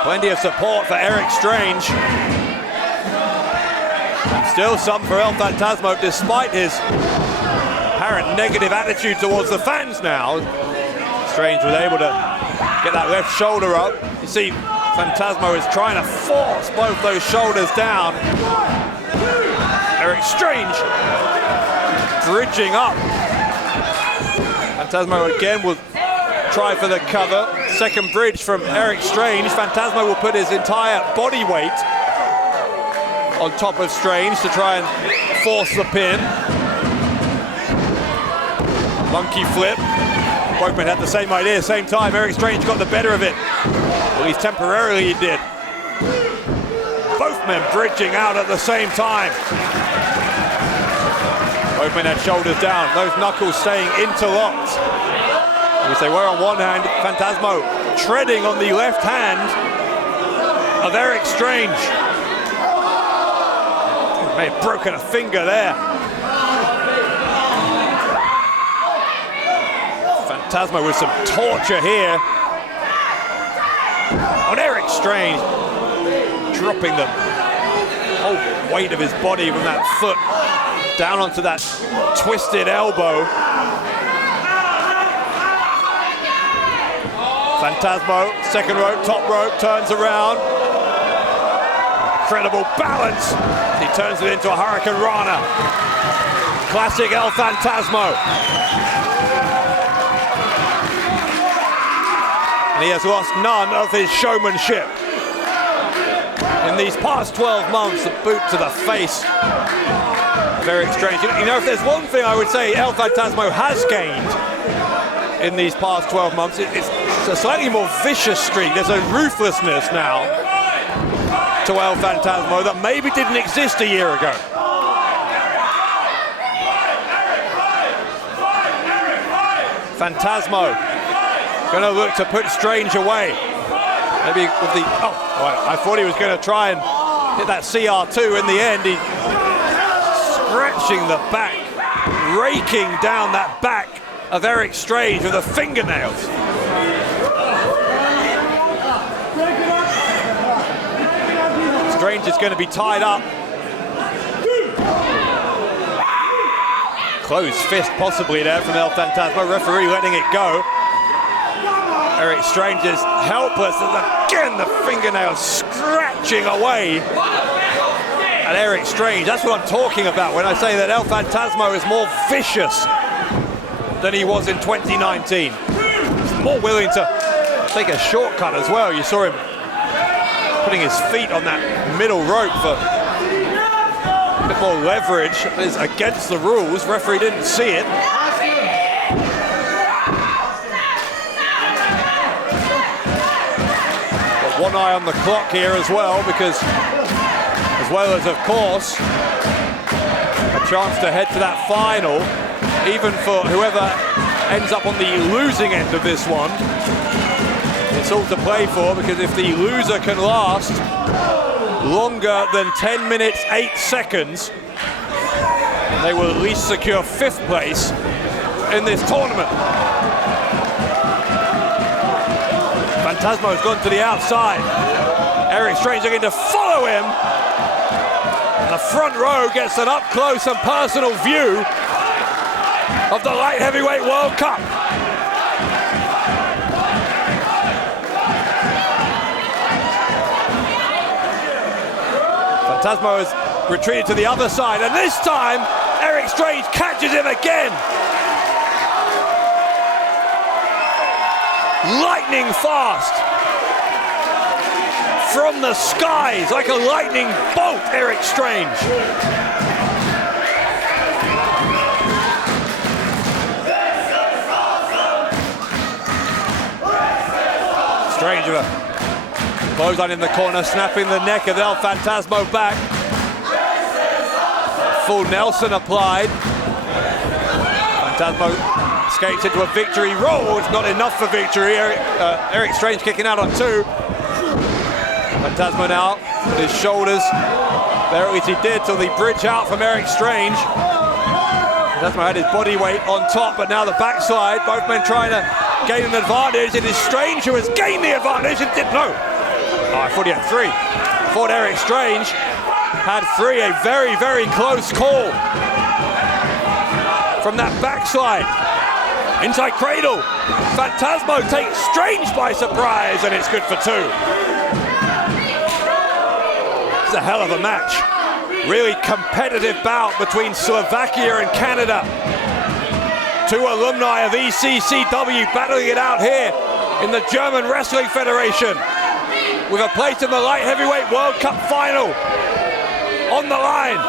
Plenty of support for Erik Strange. Still some for El Phantasmo, despite his apparent negative attitude towards the fans now. Strange was able to get that left shoulder up. You see, Phantasmo is trying to force both those shoulders down. Erik Strange bridging up. Phantasmo again will try for the cover. Second bridge from Erik Strange. Phantasmo will put his entire body weight on top of Strange to try and force the pin. Monkey flip. Both men had the same idea, same time. Erik Strange got the better of it. At least temporarily he did. Both men bridging out at the same time. Both men had shoulders down, those knuckles staying interlocked. As they were on one hand, Phantasmo treading on the left hand of Erik Strange. May have broken a finger there. Phantasmo with some torture here on Erik Strange, dropping the whole weight of his body from that foot down onto that twisted elbow. Phantasmo, second rope, top rope, turns around. Incredible balance. He turns it into a Hurricane Rana. Classic El Phantasmo. And he has lost none of his showmanship. In these past 12 months, the boot to the face of Erik Strange. You know, if there's one thing I would say El Phantasmo has gained in these past 12 months, it's a slightly more vicious streak. There's a ruthlessness now to El Phantasmo that maybe didn't exist a year ago. Phantasmo gonna look to put Strange away. Maybe with the, I thought he was gonna try and hit that CR2 in the end. He scratching the back, raking down that back of Erik Strange with the fingernails. Strange is going to be tied up. Closed fist possibly there from El Phantasmo. Referee letting it go. Erik Strange is helpless, and again the fingernails scratching away at Erik Strange. That's what I'm talking about when I say that El Phantasmo is more vicious than he was in 2019. He's more willing to take a shortcut as well. You saw him putting his feet on that middle rope for a bit more leverage. It's against the rules. Referee didn't see it. Got one eye on the clock here as well, because as well as, of course, a chance to head to that final, even for whoever ends up on the losing end of this one. It's all to play for, because if the loser can last longer than 10 minutes, 8 seconds, they will at least secure 5th place in this tournament. Phantasmo has gone to the outside. Erik Strange looking to follow him. And the front row gets an up-close and personal view of the Light Heavyweight World Cup. Phantasmo has retreated to the other side, and this time Erik Strange catches him again. Lightning fast. From the skies, like a lightning bolt, Erik Strange. Strange with a clothesline in the corner, snapping the neck of El Phantasmo back. Full Nelson applied. Phantasmo escapes into a victory roll. It's not enough for victory. Erik Strange kicking out on 2. Phantasmo now with his shoulders. There at least he did till the bridge out from Erik Strange. Phantasmo had his body weight on top, but now the backside. Both men trying to gain an advantage. It is Strange who has gained the advantage and didn't know. Oh, I thought he had 3. I thought Erik Strange had 3. A very, very close call from that backside. Inside cradle. Phantasmo takes Strange by surprise, and it's good for 2. It's a hell of a match. Really competitive bout between Slovakia and Canada. 2 alumni of ECCW battling it out here in the German Wrestling Federation, with a place in the Light Heavyweight World Cup final on the line.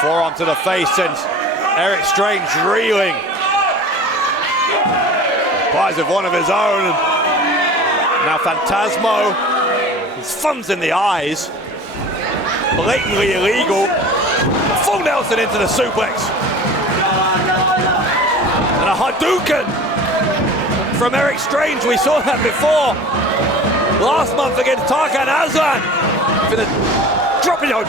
Forearm to the face sends Erik Strange reeling. Applies with one of his own. Now Phantasmo, his thumbs in the eyes. Blatantly illegal. Full Nelson into the suplex. And a Hadouken from Erik Strange. We saw that before last month against Tarkan Aslan.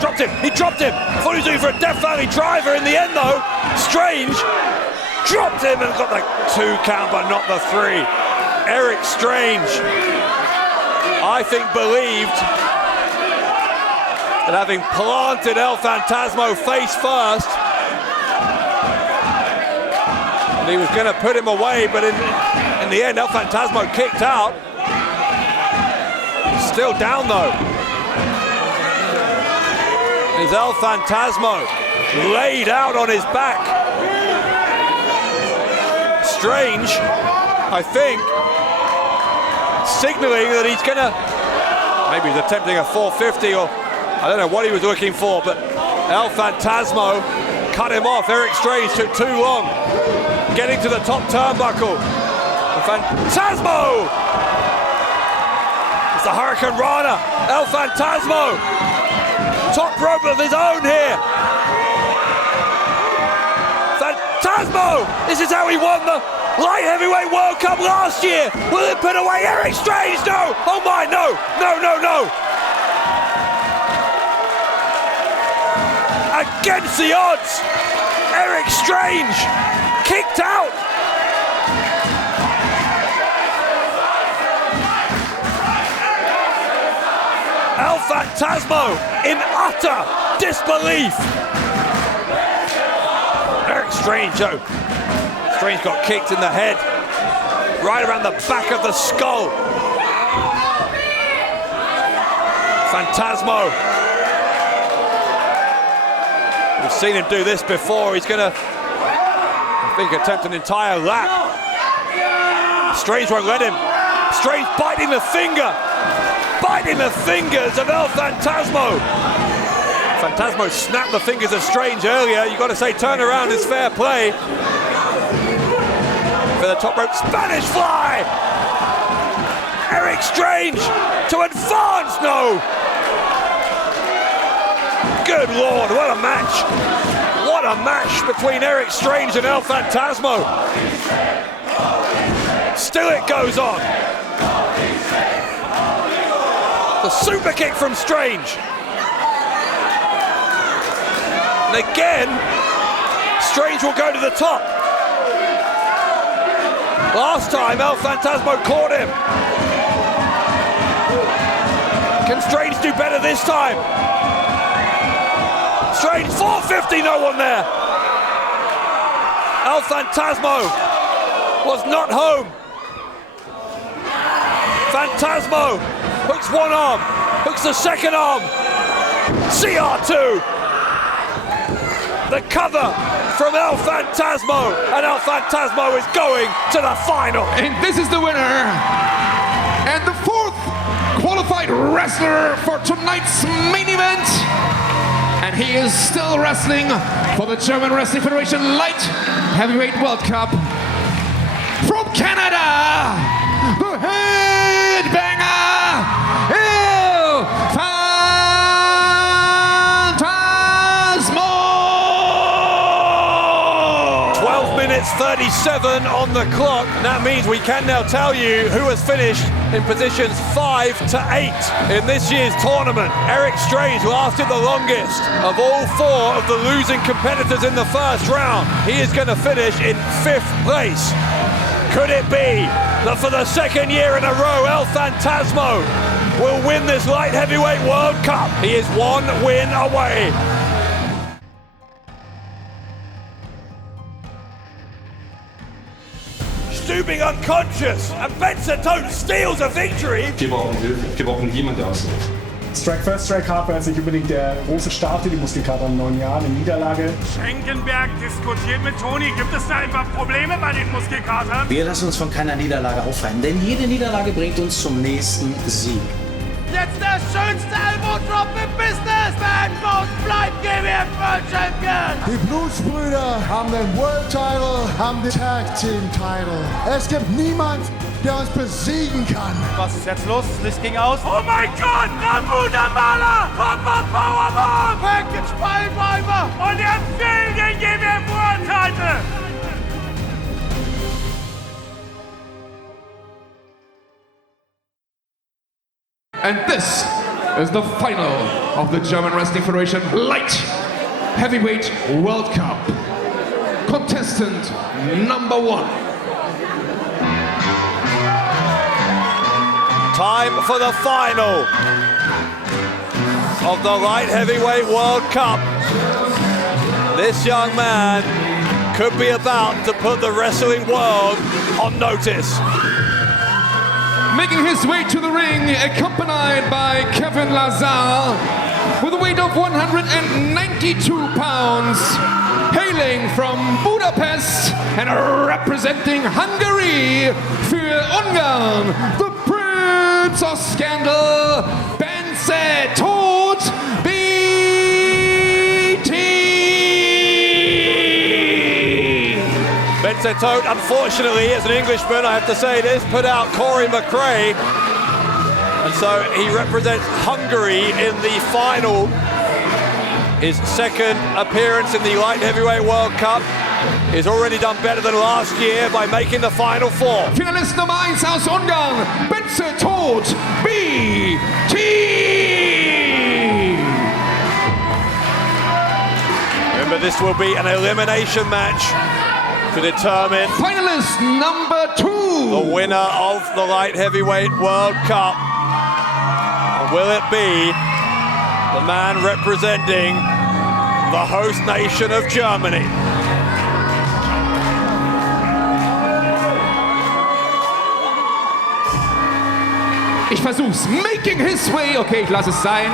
Dropped him. He dropped him. Thought he was doing for a Death Valley driver. In the end, though, Strange dropped him and got the 2 count, but not the 3. Erik Strange, I think, believed that having planted El Phantasmo face first, and he was going to put him away, but in the end, El Phantasmo kicked out. Still down, though. Is El Phantasmo laid out on his back. Strange, I think, signaling that he's gonna, maybe he's attempting a 450, or I don't know what he was looking for, but El Phantasmo cut him off. Erik Strange took too long getting to the top turnbuckle. Phantasmo! It's the Hurricane Rana. El Phantasmo, top rope of his own here. Phantasmo! This is how he won the Light Heavyweight World Cup last year. Will it put away Erik Strange? No! Oh my, no! No, no, no! Against the odds, Erik Strange kicked out. El Phantasmo in utter disbelief. Erik Strange, though. Strange got kicked in the head, right around the back of the skull. Phantasmo. We've seen him do this before. He's gonna, I think, attempt an entire lap. Strange won't let him. Strange biting the finger. Biting the fingers of El Phantasmo. Phantasmo snapped the fingers of Strange earlier. You've got to say turnaround is fair play. For the top rope Spanish fly. Erik Strange to advance. No. Good Lord, what a match. What a match between Erik Strange and El Phantasmo. Still it goes on. The super kick from Strange. And again, Strange will go to the top. Last time, El Phantasmo caught him. Can Strange do better this time? Strange 450, no one there. El Phantasmo was not home. Phantasmo hooks one arm, hooks the second arm. CR2. The cover from El Phantasmo, and El Phantasmo is going to the final. And this is the winner, and the fourth qualified wrestler for tonight's main event. And he is still wrestling for the German Wrestling Federation Light Heavyweight World Cup. From Canada, the headbanger, El Phantasmo! 12 minutes 37 on the clock. And that means we can now tell you who has finished in positions 5 to 8 in this year's tournament. Erik Strange lasted the longest of all 4 of the losing competitors in the first round. He is going to finish in 5th place. Could it be that for the second year in a row, El Phantasmo will win this light heavyweight World Cup? He is 1 win away. Stooping unconscious, and Bence steals a victory. Wir brauchen jemanden, der ausruft. Strike First, Strike Hard war jetzt nicht unbedingt der große Start für die Muskelkater in 9 Jahren. Eine Niederlage. Schenkenberg diskutiert mit Toni. Gibt es da einfach Probleme bei den Muskelkatern? Wir lassen uns von keiner Niederlage aufhalten, denn jede Niederlage bringt uns zum nächsten Sieg. Jetzt der schönste Elbow-Drop im Business! Backbone bleibt GWF World Champion! Die Blutsbrüder haben den World Title, haben den Tag Team Title. Es gibt niemand, der uns besiegen kann. Was ist jetzt los? Das Licht ging aus. Oh mein Gott! Ramuna Mala! Papa Powerbomb! Package Piledriver! Und er fehlt den GWF World Title! And this is the final of the German Wrestling Federation Light Heavyweight World Cup. Contestant number 1. Time for the final of the Light Heavyweight World Cup. This young man could be about to put the wrestling world on notice. Making his way to the ring, accompanied by Kevin Lazar, with a weight of 192 pounds, hailing from Budapest and representing Hungary für Ungarn, the Prince of Scandal, Bence Tóth, Bence Tóth, unfortunately, as an Englishman, I have to say this, put out Corey McRae. And so he represents Hungary in the final. His second appearance in the Light Heavyweight World Cup. He's already done better than last year by making the Final 4. Finalist Nummer 1 aus Ungarn, Bence Tóth, BT! Remember, this will be an elimination match to determine Finalist number 2, the winner of the Light Heavyweight World Cup. And will it be the man representing the host nation of Germany? Ich versuch's. Making his way. Okay, ich lasse es sein.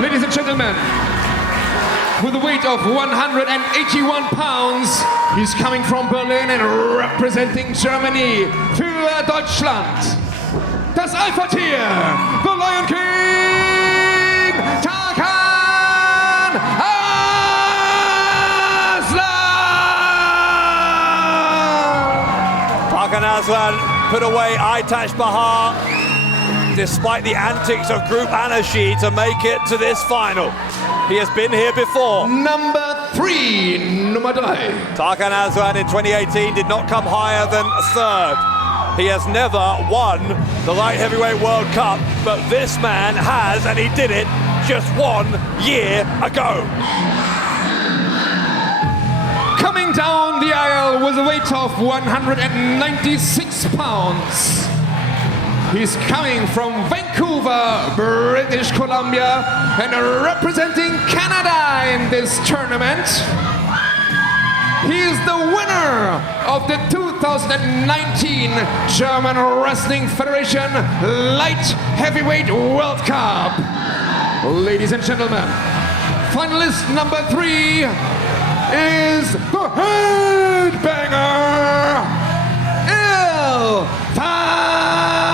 Ladies and gentlemen, with a weight of 181 pounds. He's coming from Berlin and representing Germany für Deutschland. Das Alpha-Tier, the Lion King, Tarkan Aslan! Tarkan Aslan put away Aytac Bahar despite the antics of Group Anashi to make it to this final. He has been here before. Number 3, Nummer 3. Tarkan Aslan in 2018 did not come higher than 3rd. He has never won the Light Heavyweight World Cup, but this man has, and he did it just 1 year ago. Coming down the aisle with a weight of 196 pounds. He's coming from Vancouver, British Columbia, and representing Canada in this tournament. He is the winner of the 2019 German Wrestling Federation Light Heavyweight World Cup. Ladies and gentlemen, finalist number 3 is the headbanger, El Phantasmo!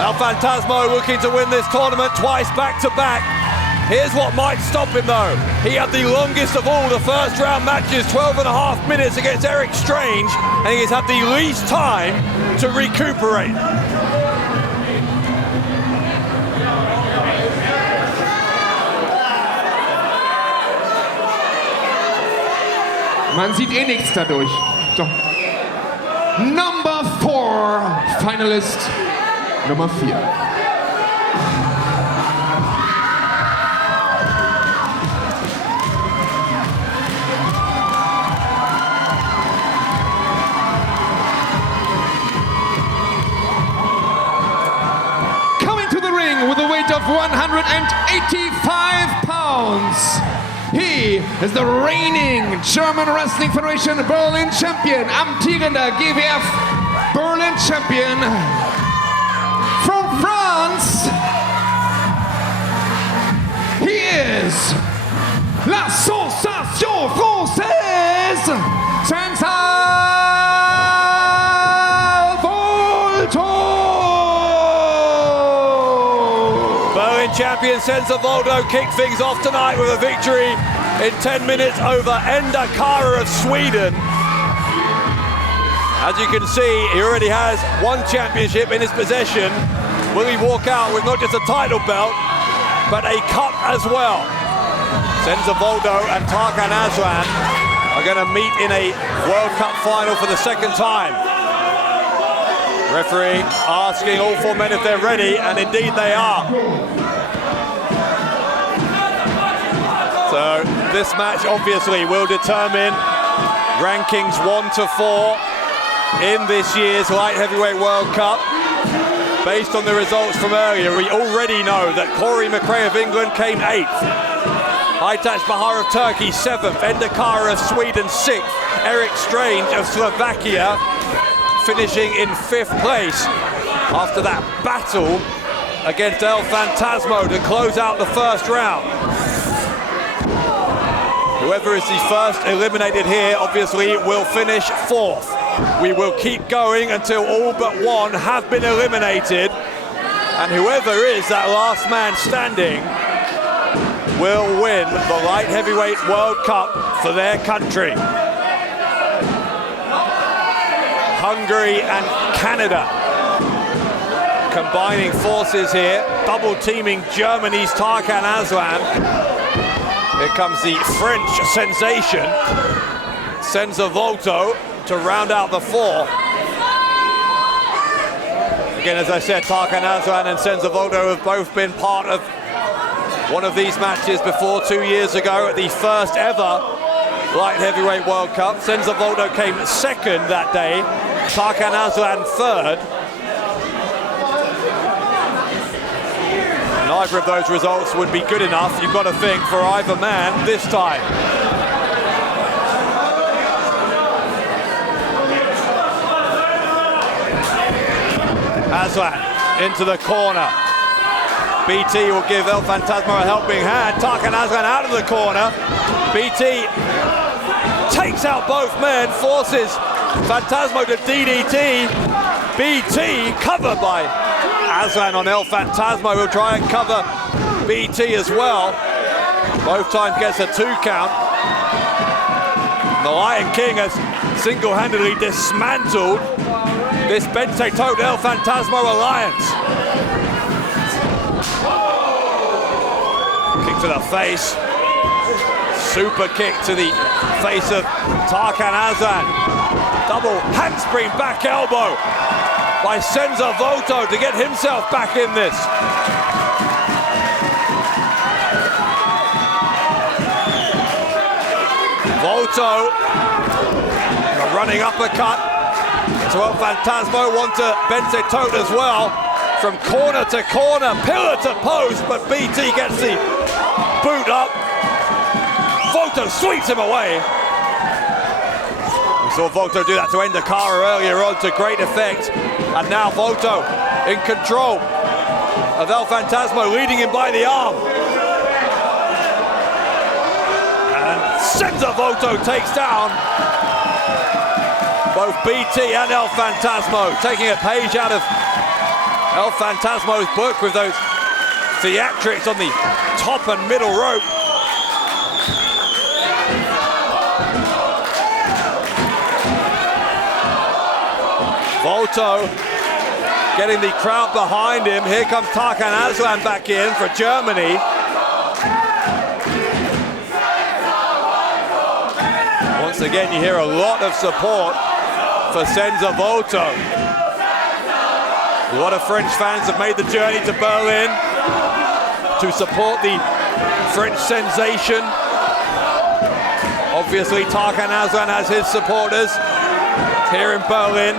El Phantasmo looking to win this tournament twice back-to-back. Here's what might stop him though. He had the longest of all the first round matches, 12.5 minutes against Erik Strange, and he has had the least time to recuperate. Man sieht eh nichts dadurch. Doch. Number 4, finalist Nummer 4. Coming to the ring with a weight of 185 pounds. He is the reigning German Wrestling Federation Berlin champion, amtierender GWF Berlin champion. From France, he is la sensation française, Senza Volto! Champion Senza Volto kicked things off tonight with a victory in 10 minutes over Enda Kara of Sweden. As you can see, he already has 1 championship in his possession. Will he walk out with not just a title belt, but a cup as well? Senza Volto and Tarkan Aslan are going to meet in a World Cup final for the 2nd time. Referee asking all 4 men if they're ready, and indeed they are. So this match obviously will determine rankings 1 to 4 in this year's Light Heavyweight World Cup. Based on the results from earlier, we already know that McRae of England came 8th. Aytac Bahar of Turkey 7th, Enda Kara of Sweden 6th, Erik Strange of Slovakia finishing in 5th place after that battle against El Phantasmo to close out the first round. Whoever is the first eliminated here obviously will finish 4th. We will keep going until all but 1 have been eliminated, and whoever is that last man standing will win the Light Heavyweight World Cup for their country. Hungary and Canada combining forces here, double teaming Germany's Tarkan Aslan. Here comes the French sensation, Senza Volto, to round out the 4. Again, as I said, Tarkan Aslan and Senza Volto have both been part of one of these matches before 2 years ago at the first ever Light Heavyweight World Cup. Senza Volto came 2nd that day, Tarkan Aslan 3rd. Neither of those results would be good enough, you've got to think, for either man this time. Aslan into the corner. BT will give El Phantasmo a helping hand. Tarkan Aslan out of the corner. BT takes out both men, forces Phantasmo to DDT. BT covered by Aslan on El Phantasmo. Will try and cover BT as well. Both times gets a 2 count. The Lion King has single-handedly dismantled this Bence Tóth El Phantasmo alliance. Kick to the face. Super kick to the face of Tarkan Aslan. Double handspring back elbow by Senza Volto to get himself back in this. Volto, a running uppercut to El Phantasmo, one to Bence Tóth as well. From corner to corner, pillar to post, but BT gets the boot up. Volto sweeps him away. We saw Volto do that to Endakara earlier on to great effect. And now Volto in control of El Phantasmo, leading him by the arm. And Senza Volto takes down both BT and El Phantasmo, taking a page out of El Phantasmo's book with those theatrics on the top and middle rope. Volto getting the crowd behind him. Here comes Tarkan Aslan back in for Germany. Once again, you hear a lot of support for Senza Volto. A lot of French fans have made the journey to Berlin to support the French sensation. Obviously, Tarkan Aslan has his supporters here in Berlin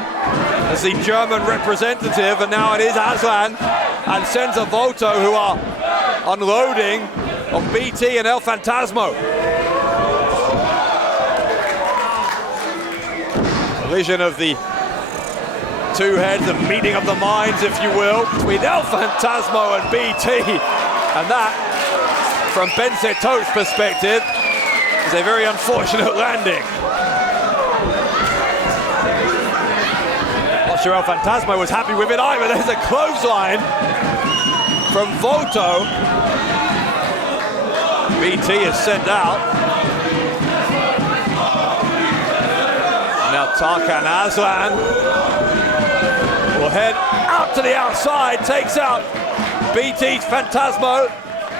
as the German representative, and now it is Aslan and Senza Volto who are unloading on BT and El Phantasmo. Collision of the two heads, a meeting of the minds, if you will, between El Phantasmo and BT, and that, from Bence Tóth's perspective, is a very unfortunate landing. Not sure El Phantasmo was happy with it either. There's a clothesline from Volto. BT is sent out. Now Tarkan Aslan will head out to the outside, takes out BT's Phantasmo,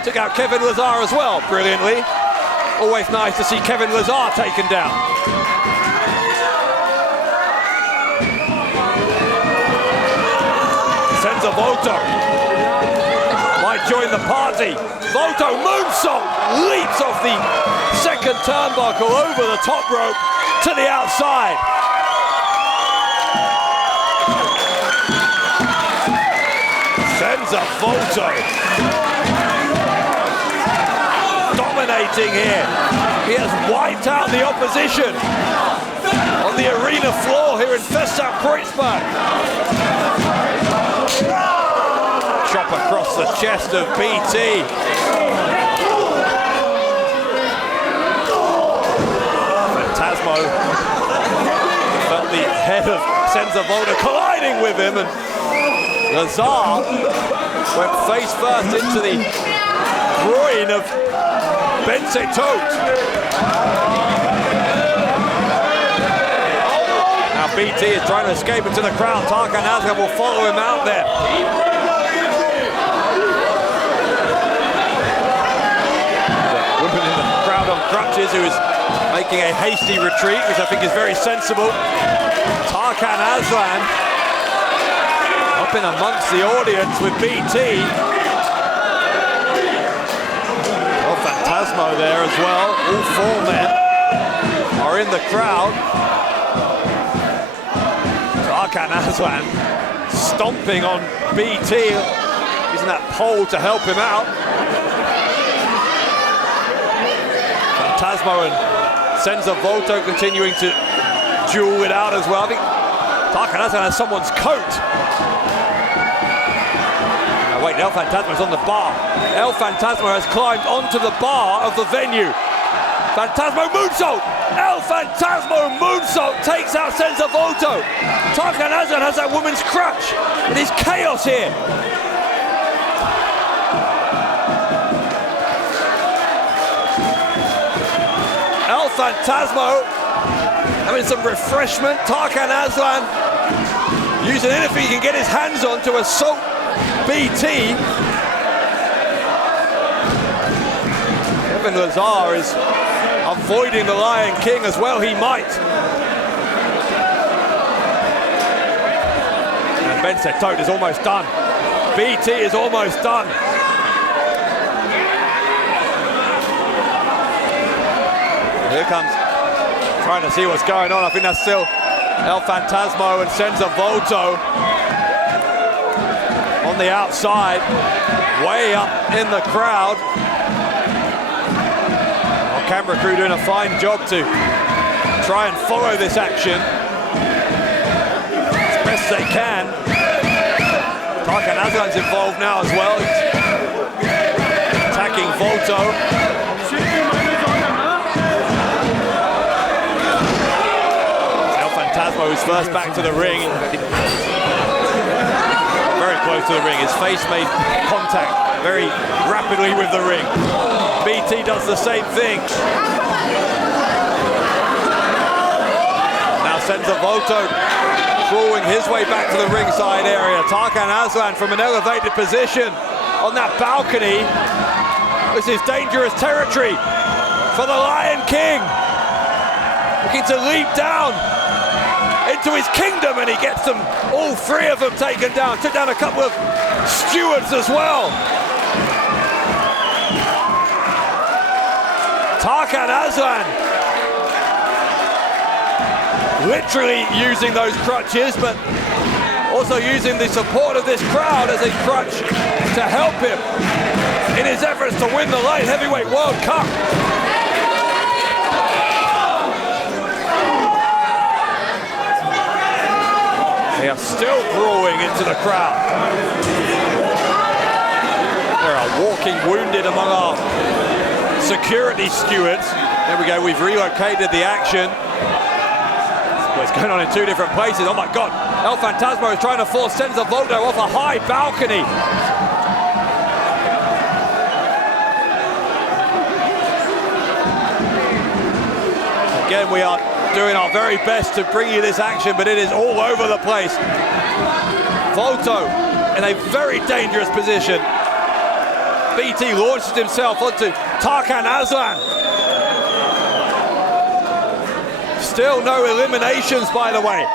took out Kevin Lazar as well, brilliantly. Always nice to see Kevin Lazar taken down. Senza Volto might join the party. Volto moonsault, leaps off the second turnbuckle over the top rope to the outside. Senza Volto dominating here. He has wiped out the opposition on the arena floor here in Festsaal, Kreuzberg. Chop across the chest of BT. Phantasmo felt the head of Senza Volto colliding with him, and Lazar went face first into the groin of Bence Tóth. Now BT is trying to escape into the crowd. Tarkan Aslan will follow him out there. The woman in the crowd on crutches who is making a hasty retreat, which I think is very sensible. Tarkan Aslan up in amongst the audience with BT. El Phantasmo there as well. All four men are in the crowd. Tarkan Aslan stomping on BT, using that pole to help him out. Phantasmo and Senza Volto continuing to duel it out as well. I think Tarkan Aslan has someone's coat. Wait, El Phantasmo's on the bar. El Phantasmo has climbed onto the bar of the venue. Phantasmo moonsault! El Phantasmo moonsault takes out Senza Volto. Tarkan Aslan has that woman's crutch. It is chaos here. El Phantasmo having some refreshment. Tarkan Aslan using anything he can get his hands on to assault BT. Kevin Lazar is avoiding the Lion King as well he might. And Bence Tóth is almost done. BT is almost done. Here comes, trying to see what's going on. I think that's still El Phantasmo and Senza Volto on the outside, way up in the crowd. Our camera crew doing a fine job to try and follow this action as best they can. Tarkan Aslan's involved now as well. He's attacking Volto. Phantasmo is first back to the ring. Very close to the ring. His face made contact very rapidly with the ring. BT does the same thing. Now Senza Volto crawling his way back to the ringside area. Tarkan Aslan from an elevated position on that balcony. This is dangerous territory for the Lion King. Looking to leap down into his kingdom, and he gets them, all three of them taken down. Took down a couple of stewards as well. Tarkan Aslan literally using those crutches, but also using the support of this crowd as a crutch to help him in his efforts to win the Light Heavyweight World Cup. They are still brawling into the crowd. There are walking wounded among our security stewards. There we go, we've relocated the action. Well, it's going on in two different places. Oh my God, El Phantasmo is trying to force Senza Volto off a high balcony. Again, we are doing our very best to bring you this action, but it is all over the place. Volto in a very dangerous position. BT launches himself onto Tarkan Aslan. Still no eliminations, by the way,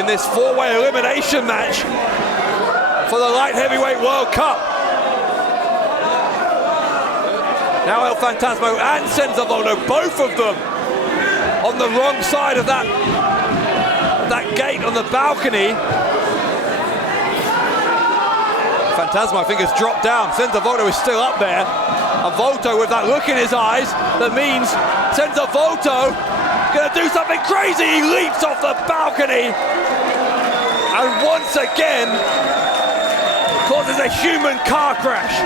in this four-way elimination match for the Light Heavyweight World Cup. Now El Phantasmo and Senza Volto, both of them on the wrong side of that gate on the balcony. Phantasmo, I think, has dropped down. Senza Volto is still up there. And Volto with that look in his eyes, that means Senza Volto gonna do something crazy. He leaps off the balcony and once again causes a human car crash.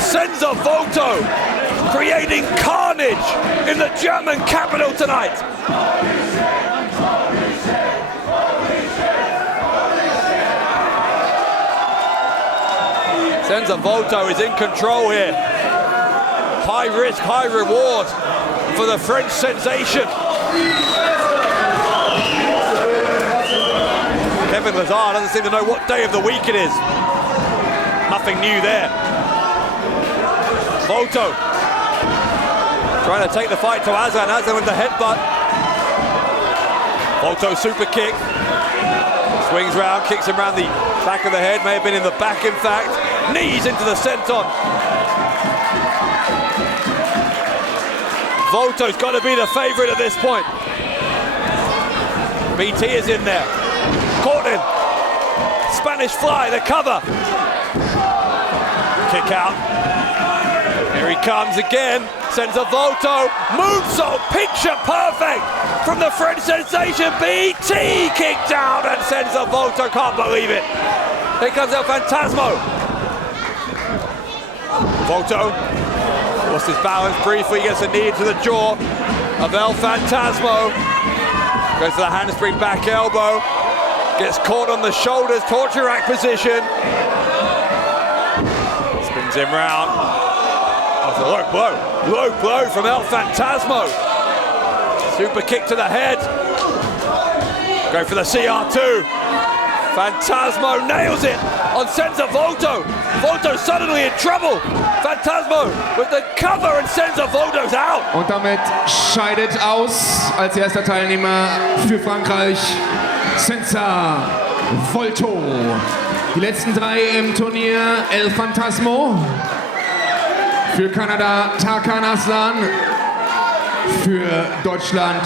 Senza Volto creating carnage in the German capital tonight. Senza Volto is in control here. High risk, high reward for the French sensation. Kevin Lazar doesn't seem to know what day of the week it is. Nothing new there. Volto trying to take the fight to Aslan. Aslan with the headbutt. Volto super kick. Swings round, kicks him round the back of the head. May have been in the back, in fact. Knees into the senton. Volto's got to be the favorite at this point. BT is in there. Caught him. Spanish fly, the cover. Kick out. Here he comes again. Senza Volto, moonsault, picture perfect from the French sensation. BT kicked down, and Senza Volto can't believe it. Here comes El Phantasmo. Volto lost his balance briefly, gets a knee into the jaw of El Phantasmo. Goes to the handspring back elbow, gets caught on the shoulders, torture rack position. Spins him round. Oh, low blow from El Phantasmo. Super kick to the head. Go for the CR2. Phantasmo nails it on Senza Volto. Volto suddenly in trouble. Phantasmo with the cover, and Senza Volto's out. Und damit scheidet aus als erster Teilnehmer für Frankreich Senza Volto. Die letzten drei im Turnier: El Phantasmo, für Kanada Tarkan Aslan, für Deutschland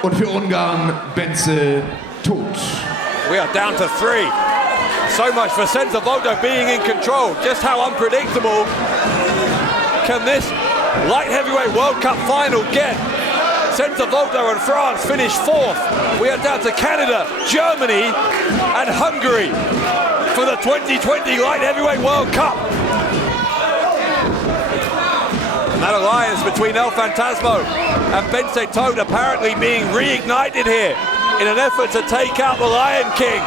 und für Ungarn Bence, Tóth. We are down to 3. So much for Senza Volto being in control. Just how unpredictable can this light heavyweight World Cup final get? Senza Volto and France finished 4th. We are down to Canada, Germany and Hungary for the 2020 light heavyweight World Cup. And that alliance between El Phantasmo and Bence Tóth apparently being reignited here in an effort to take out the Lion King.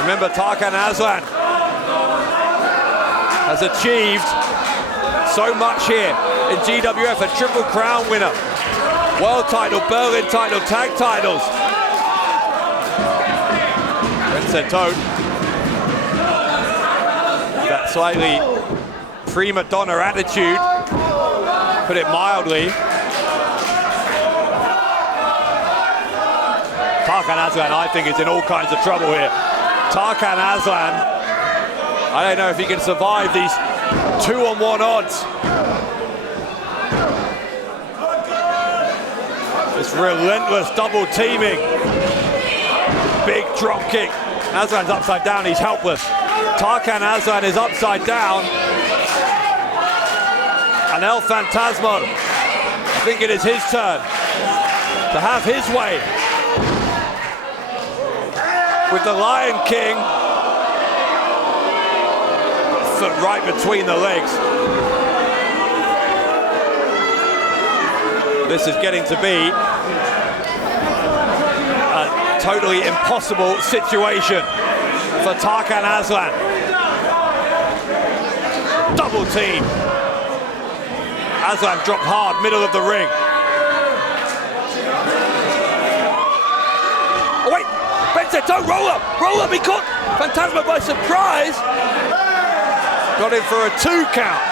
Remember, Tarkan Aslan has achieved so much here in GWF, a Triple Crown winner, world title, Berlin title, tag titles. Bence Tóth, that slightly prima donna attitude, put it mildly. Tarkan Aslan, I think, is in all kinds of trouble here. Tarkan Aslan, I don't know if he can survive these 2-on-1 odds. This relentless double teaming. Big drop kick. Aslan's upside down, he's helpless. Tarkan Aslan is upside down. And El Phantasmo, I think it is his turn to have his way with the Lion King. Foot right between the legs. This is getting to be a totally impossible situation for Tarkan Aslan. Double team. Aslan dropped hard, middle of the ring. Oh wait, Bence Tóth, roll up, he caught Phantasmo by surprise. Got him for a 2 count.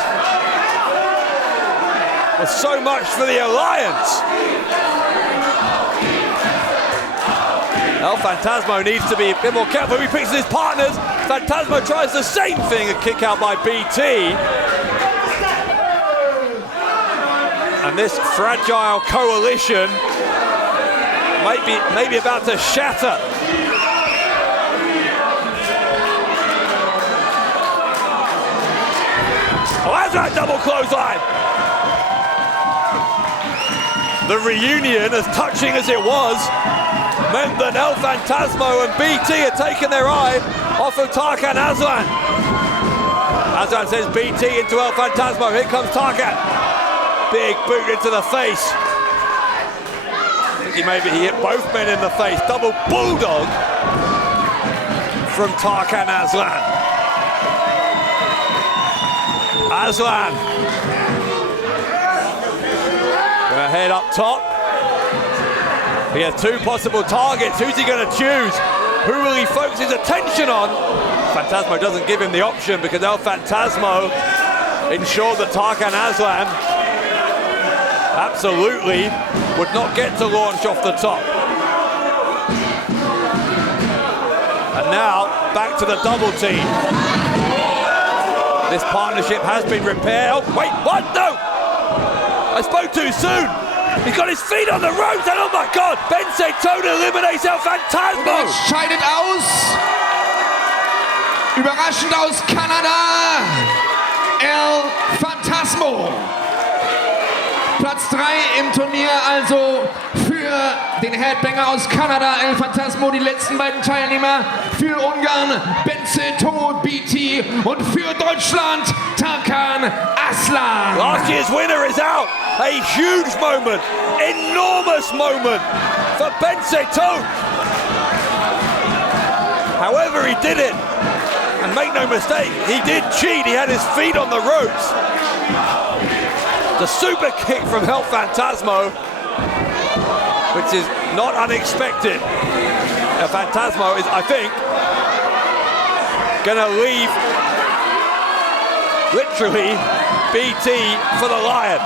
Well, so much for the alliance. El Phantasmo needs to be a bit more careful. He picks his partners. Phantasmo tries the same thing, a kick out by BT. And this fragile coalition might be about to shatter. Oh, Aslan double clothesline. The reunion, as touching as it was, meant that El Phantasmo and BT had taken their eye off of Tarkan Aslan. Aslan sends BT into El Phantasmo. Here comes Tarkan. Big boot into the face. I think he hit both men in the face. Double bulldog from Tarkan Aslan. Aslan gonna head up top. He has 2 possible targets. Who's he gonna choose? Who will he focus his attention on? Phantasmo doesn't give him the option because El Phantasmo ensured that Tarkan Aslan absolutely would not get to launch off the top. And now back to the double team. This partnership has been repaired. Oh, wait, what? No! I spoke too soon. He's got his feet on the ropes, and oh my God, Bence Tóth eliminates El Phantasmo. Scheidet aus. Überraschend aus Kanada. El Phantasmo. Platz 3 im Turnier also für den Headbanger aus Kanada, El Phantasmo, die letzten beiden Teilnehmer. Für Ungarn, Bence, Tóth, BT und für Deutschland, Tarkan, Aslan. Last year's winner is out. A huge moment, enormous moment for Bence Tóth. However he did it, and make no mistake, he did cheat. He had his feet on the ropes. The super kick from El Phantasmo, which is not unexpected. El Phantasmo is, I think, gonna leave literally BT for the Lion.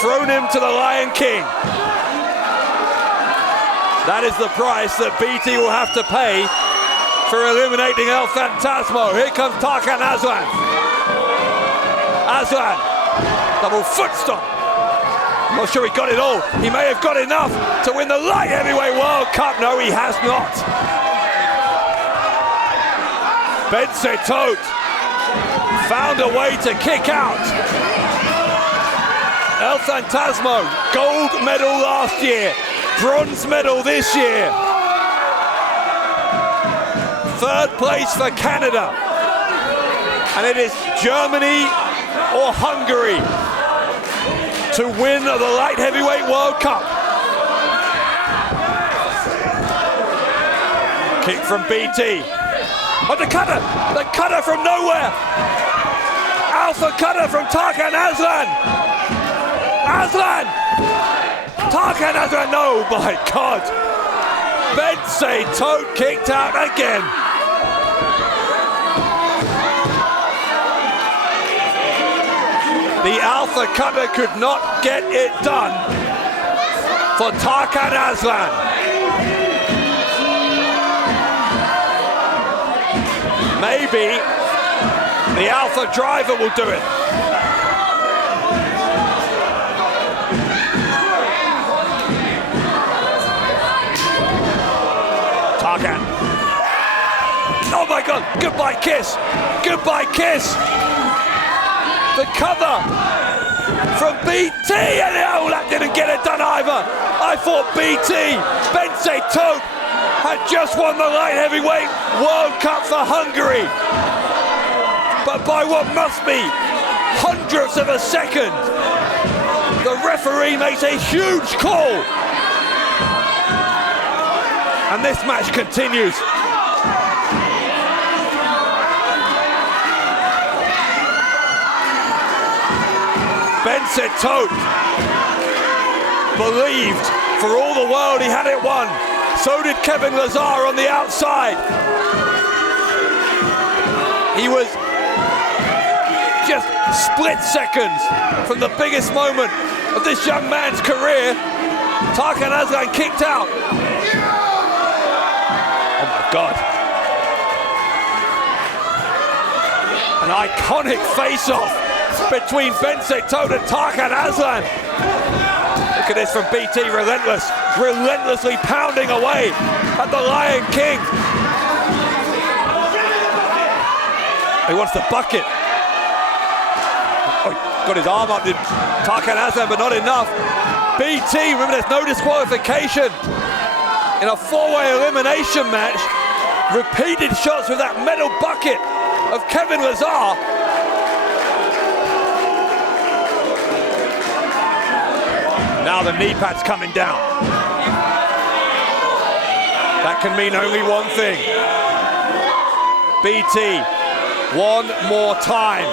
Thrown him to the Lion King. That is the price that BT will have to pay for eliminating El Phantasmo. Here comes Tarkan Aslan. Aslan, double foot stomp. Not sure he got it all. He may have got enough to win the Light Heavyweight World Cup. No, he has not. Bence Tóth found a way to kick out. El Phantasmo, gold medal last year, bronze medal this year. Third place for Canada. And it is Germany or Hungary to win the Light Heavyweight World Cup. Kick from BT. Oh, the cutter from nowhere. Alpha cutter from Tarkan Aslan. Aslan! Tarkan Aslan, no, my God. Bence Tóth kicked out again. The Alpha cutter could not get it done for Tarkan Aslan. Maybe the Alpha driver will do it. Tarkan. Oh my God, goodbye kiss. Goodbye kiss. The cover from BT, and oh, that didn't get it done either. I thought BT, Bence Tóth, had just won the Light Heavyweight World Cup for Hungary. But by what must be hundredths of a second, the referee makes a huge call. And this match continues. Bence Tóth believed for all the world he had it won. So did Kevin Lazar on the outside. He was just split seconds from the biggest moment of this young man's career. Tarkan Aslan kicked out. Oh my God. An iconic face-off between Bence Tóth and Tarkan Aslan. Look at this from BT, relentlessly pounding away at the Lion King. He wants the bucket. Oh, got his arm up, did Tarkan Aslan, but not enough. BT, remember there's no disqualification in a four-way elimination match. Repeated shots with that metal bucket of Kevin Lazar. Now the knee pad's coming down. That can mean only one thing. BT, one more time.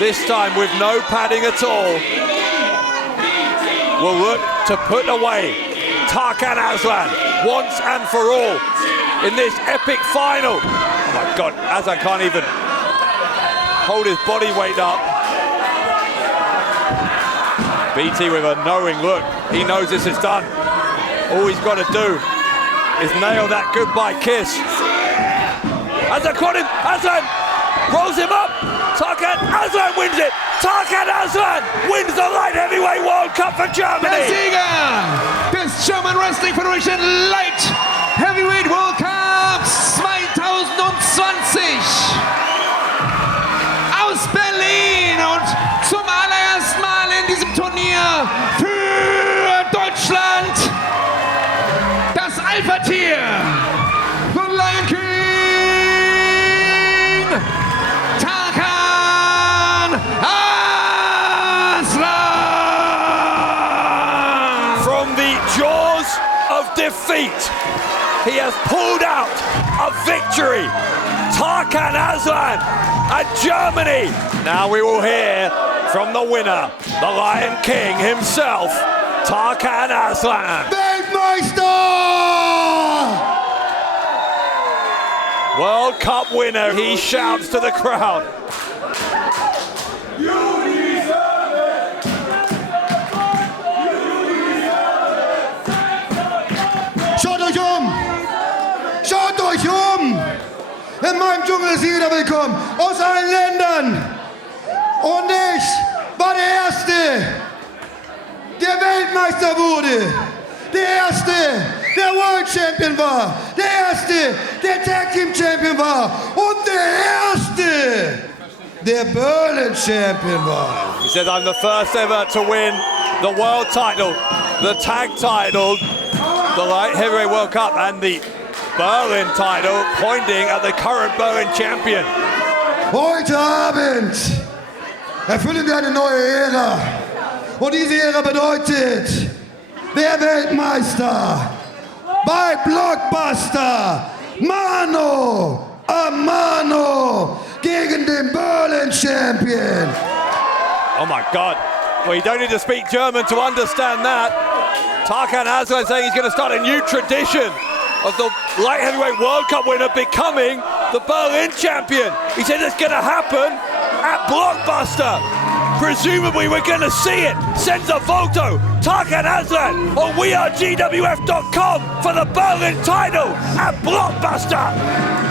This time with no padding at all. Will look to put away Tarkan Aslan once and for all in this epic final. Oh my God, Aslan can't even hold his body weight up. BT with a knowing look. He knows this is done. All he's got to do is nail that goodbye kiss. Aslan caught him. Aslan rolls him up. Tarkan Aslan wins it. Tarkan Aslan wins the Light Heavyweight World Cup for Germany. Der Sieger des German Wrestling Federation Light Heavyweight World Cup 2020. here, the Lion King, Tarkan Aslan! From the jaws of defeat, he has pulled out a victory. Tarkan Aslan and Germany. Now we will hear from the winner, the Lion King himself, Tarkan Aslan. Weltmeister! World Cup winner, he shouts to the crowd. Schaut euch um! Schaut euch um! In meinem Dschungel ist jeder willkommen, aus allen Ländern. Und ich war der Erste, der Weltmeister wurde. Der Erste, der World Champion war. Der Erste, der Tag Team Champion war. Und der Erste, der Berlin Champion war. He said, I'm the first ever to win the world title, the tag title, the light heavyweight World Cup and the Berlin title, pointing at the current Berlin champion. Heute Abend erfüllen wir eine neue Ära. Und diese Ära bedeutet, der Weltmeister bei Blockbuster Mano a Mano gegen den Berlin Champion. Oh my God. Well, you don't need to speak German to understand that. Tarkan Aslan saying he's going to start a new tradition of the light heavyweight World Cup winner becoming the Berlin champion. He said it's going to happen at Blockbuster. Presumably we're going to see it. Senza, Volto, Tarkan Aslan on WeAreGWF.com for the Berlin title at Blockbuster.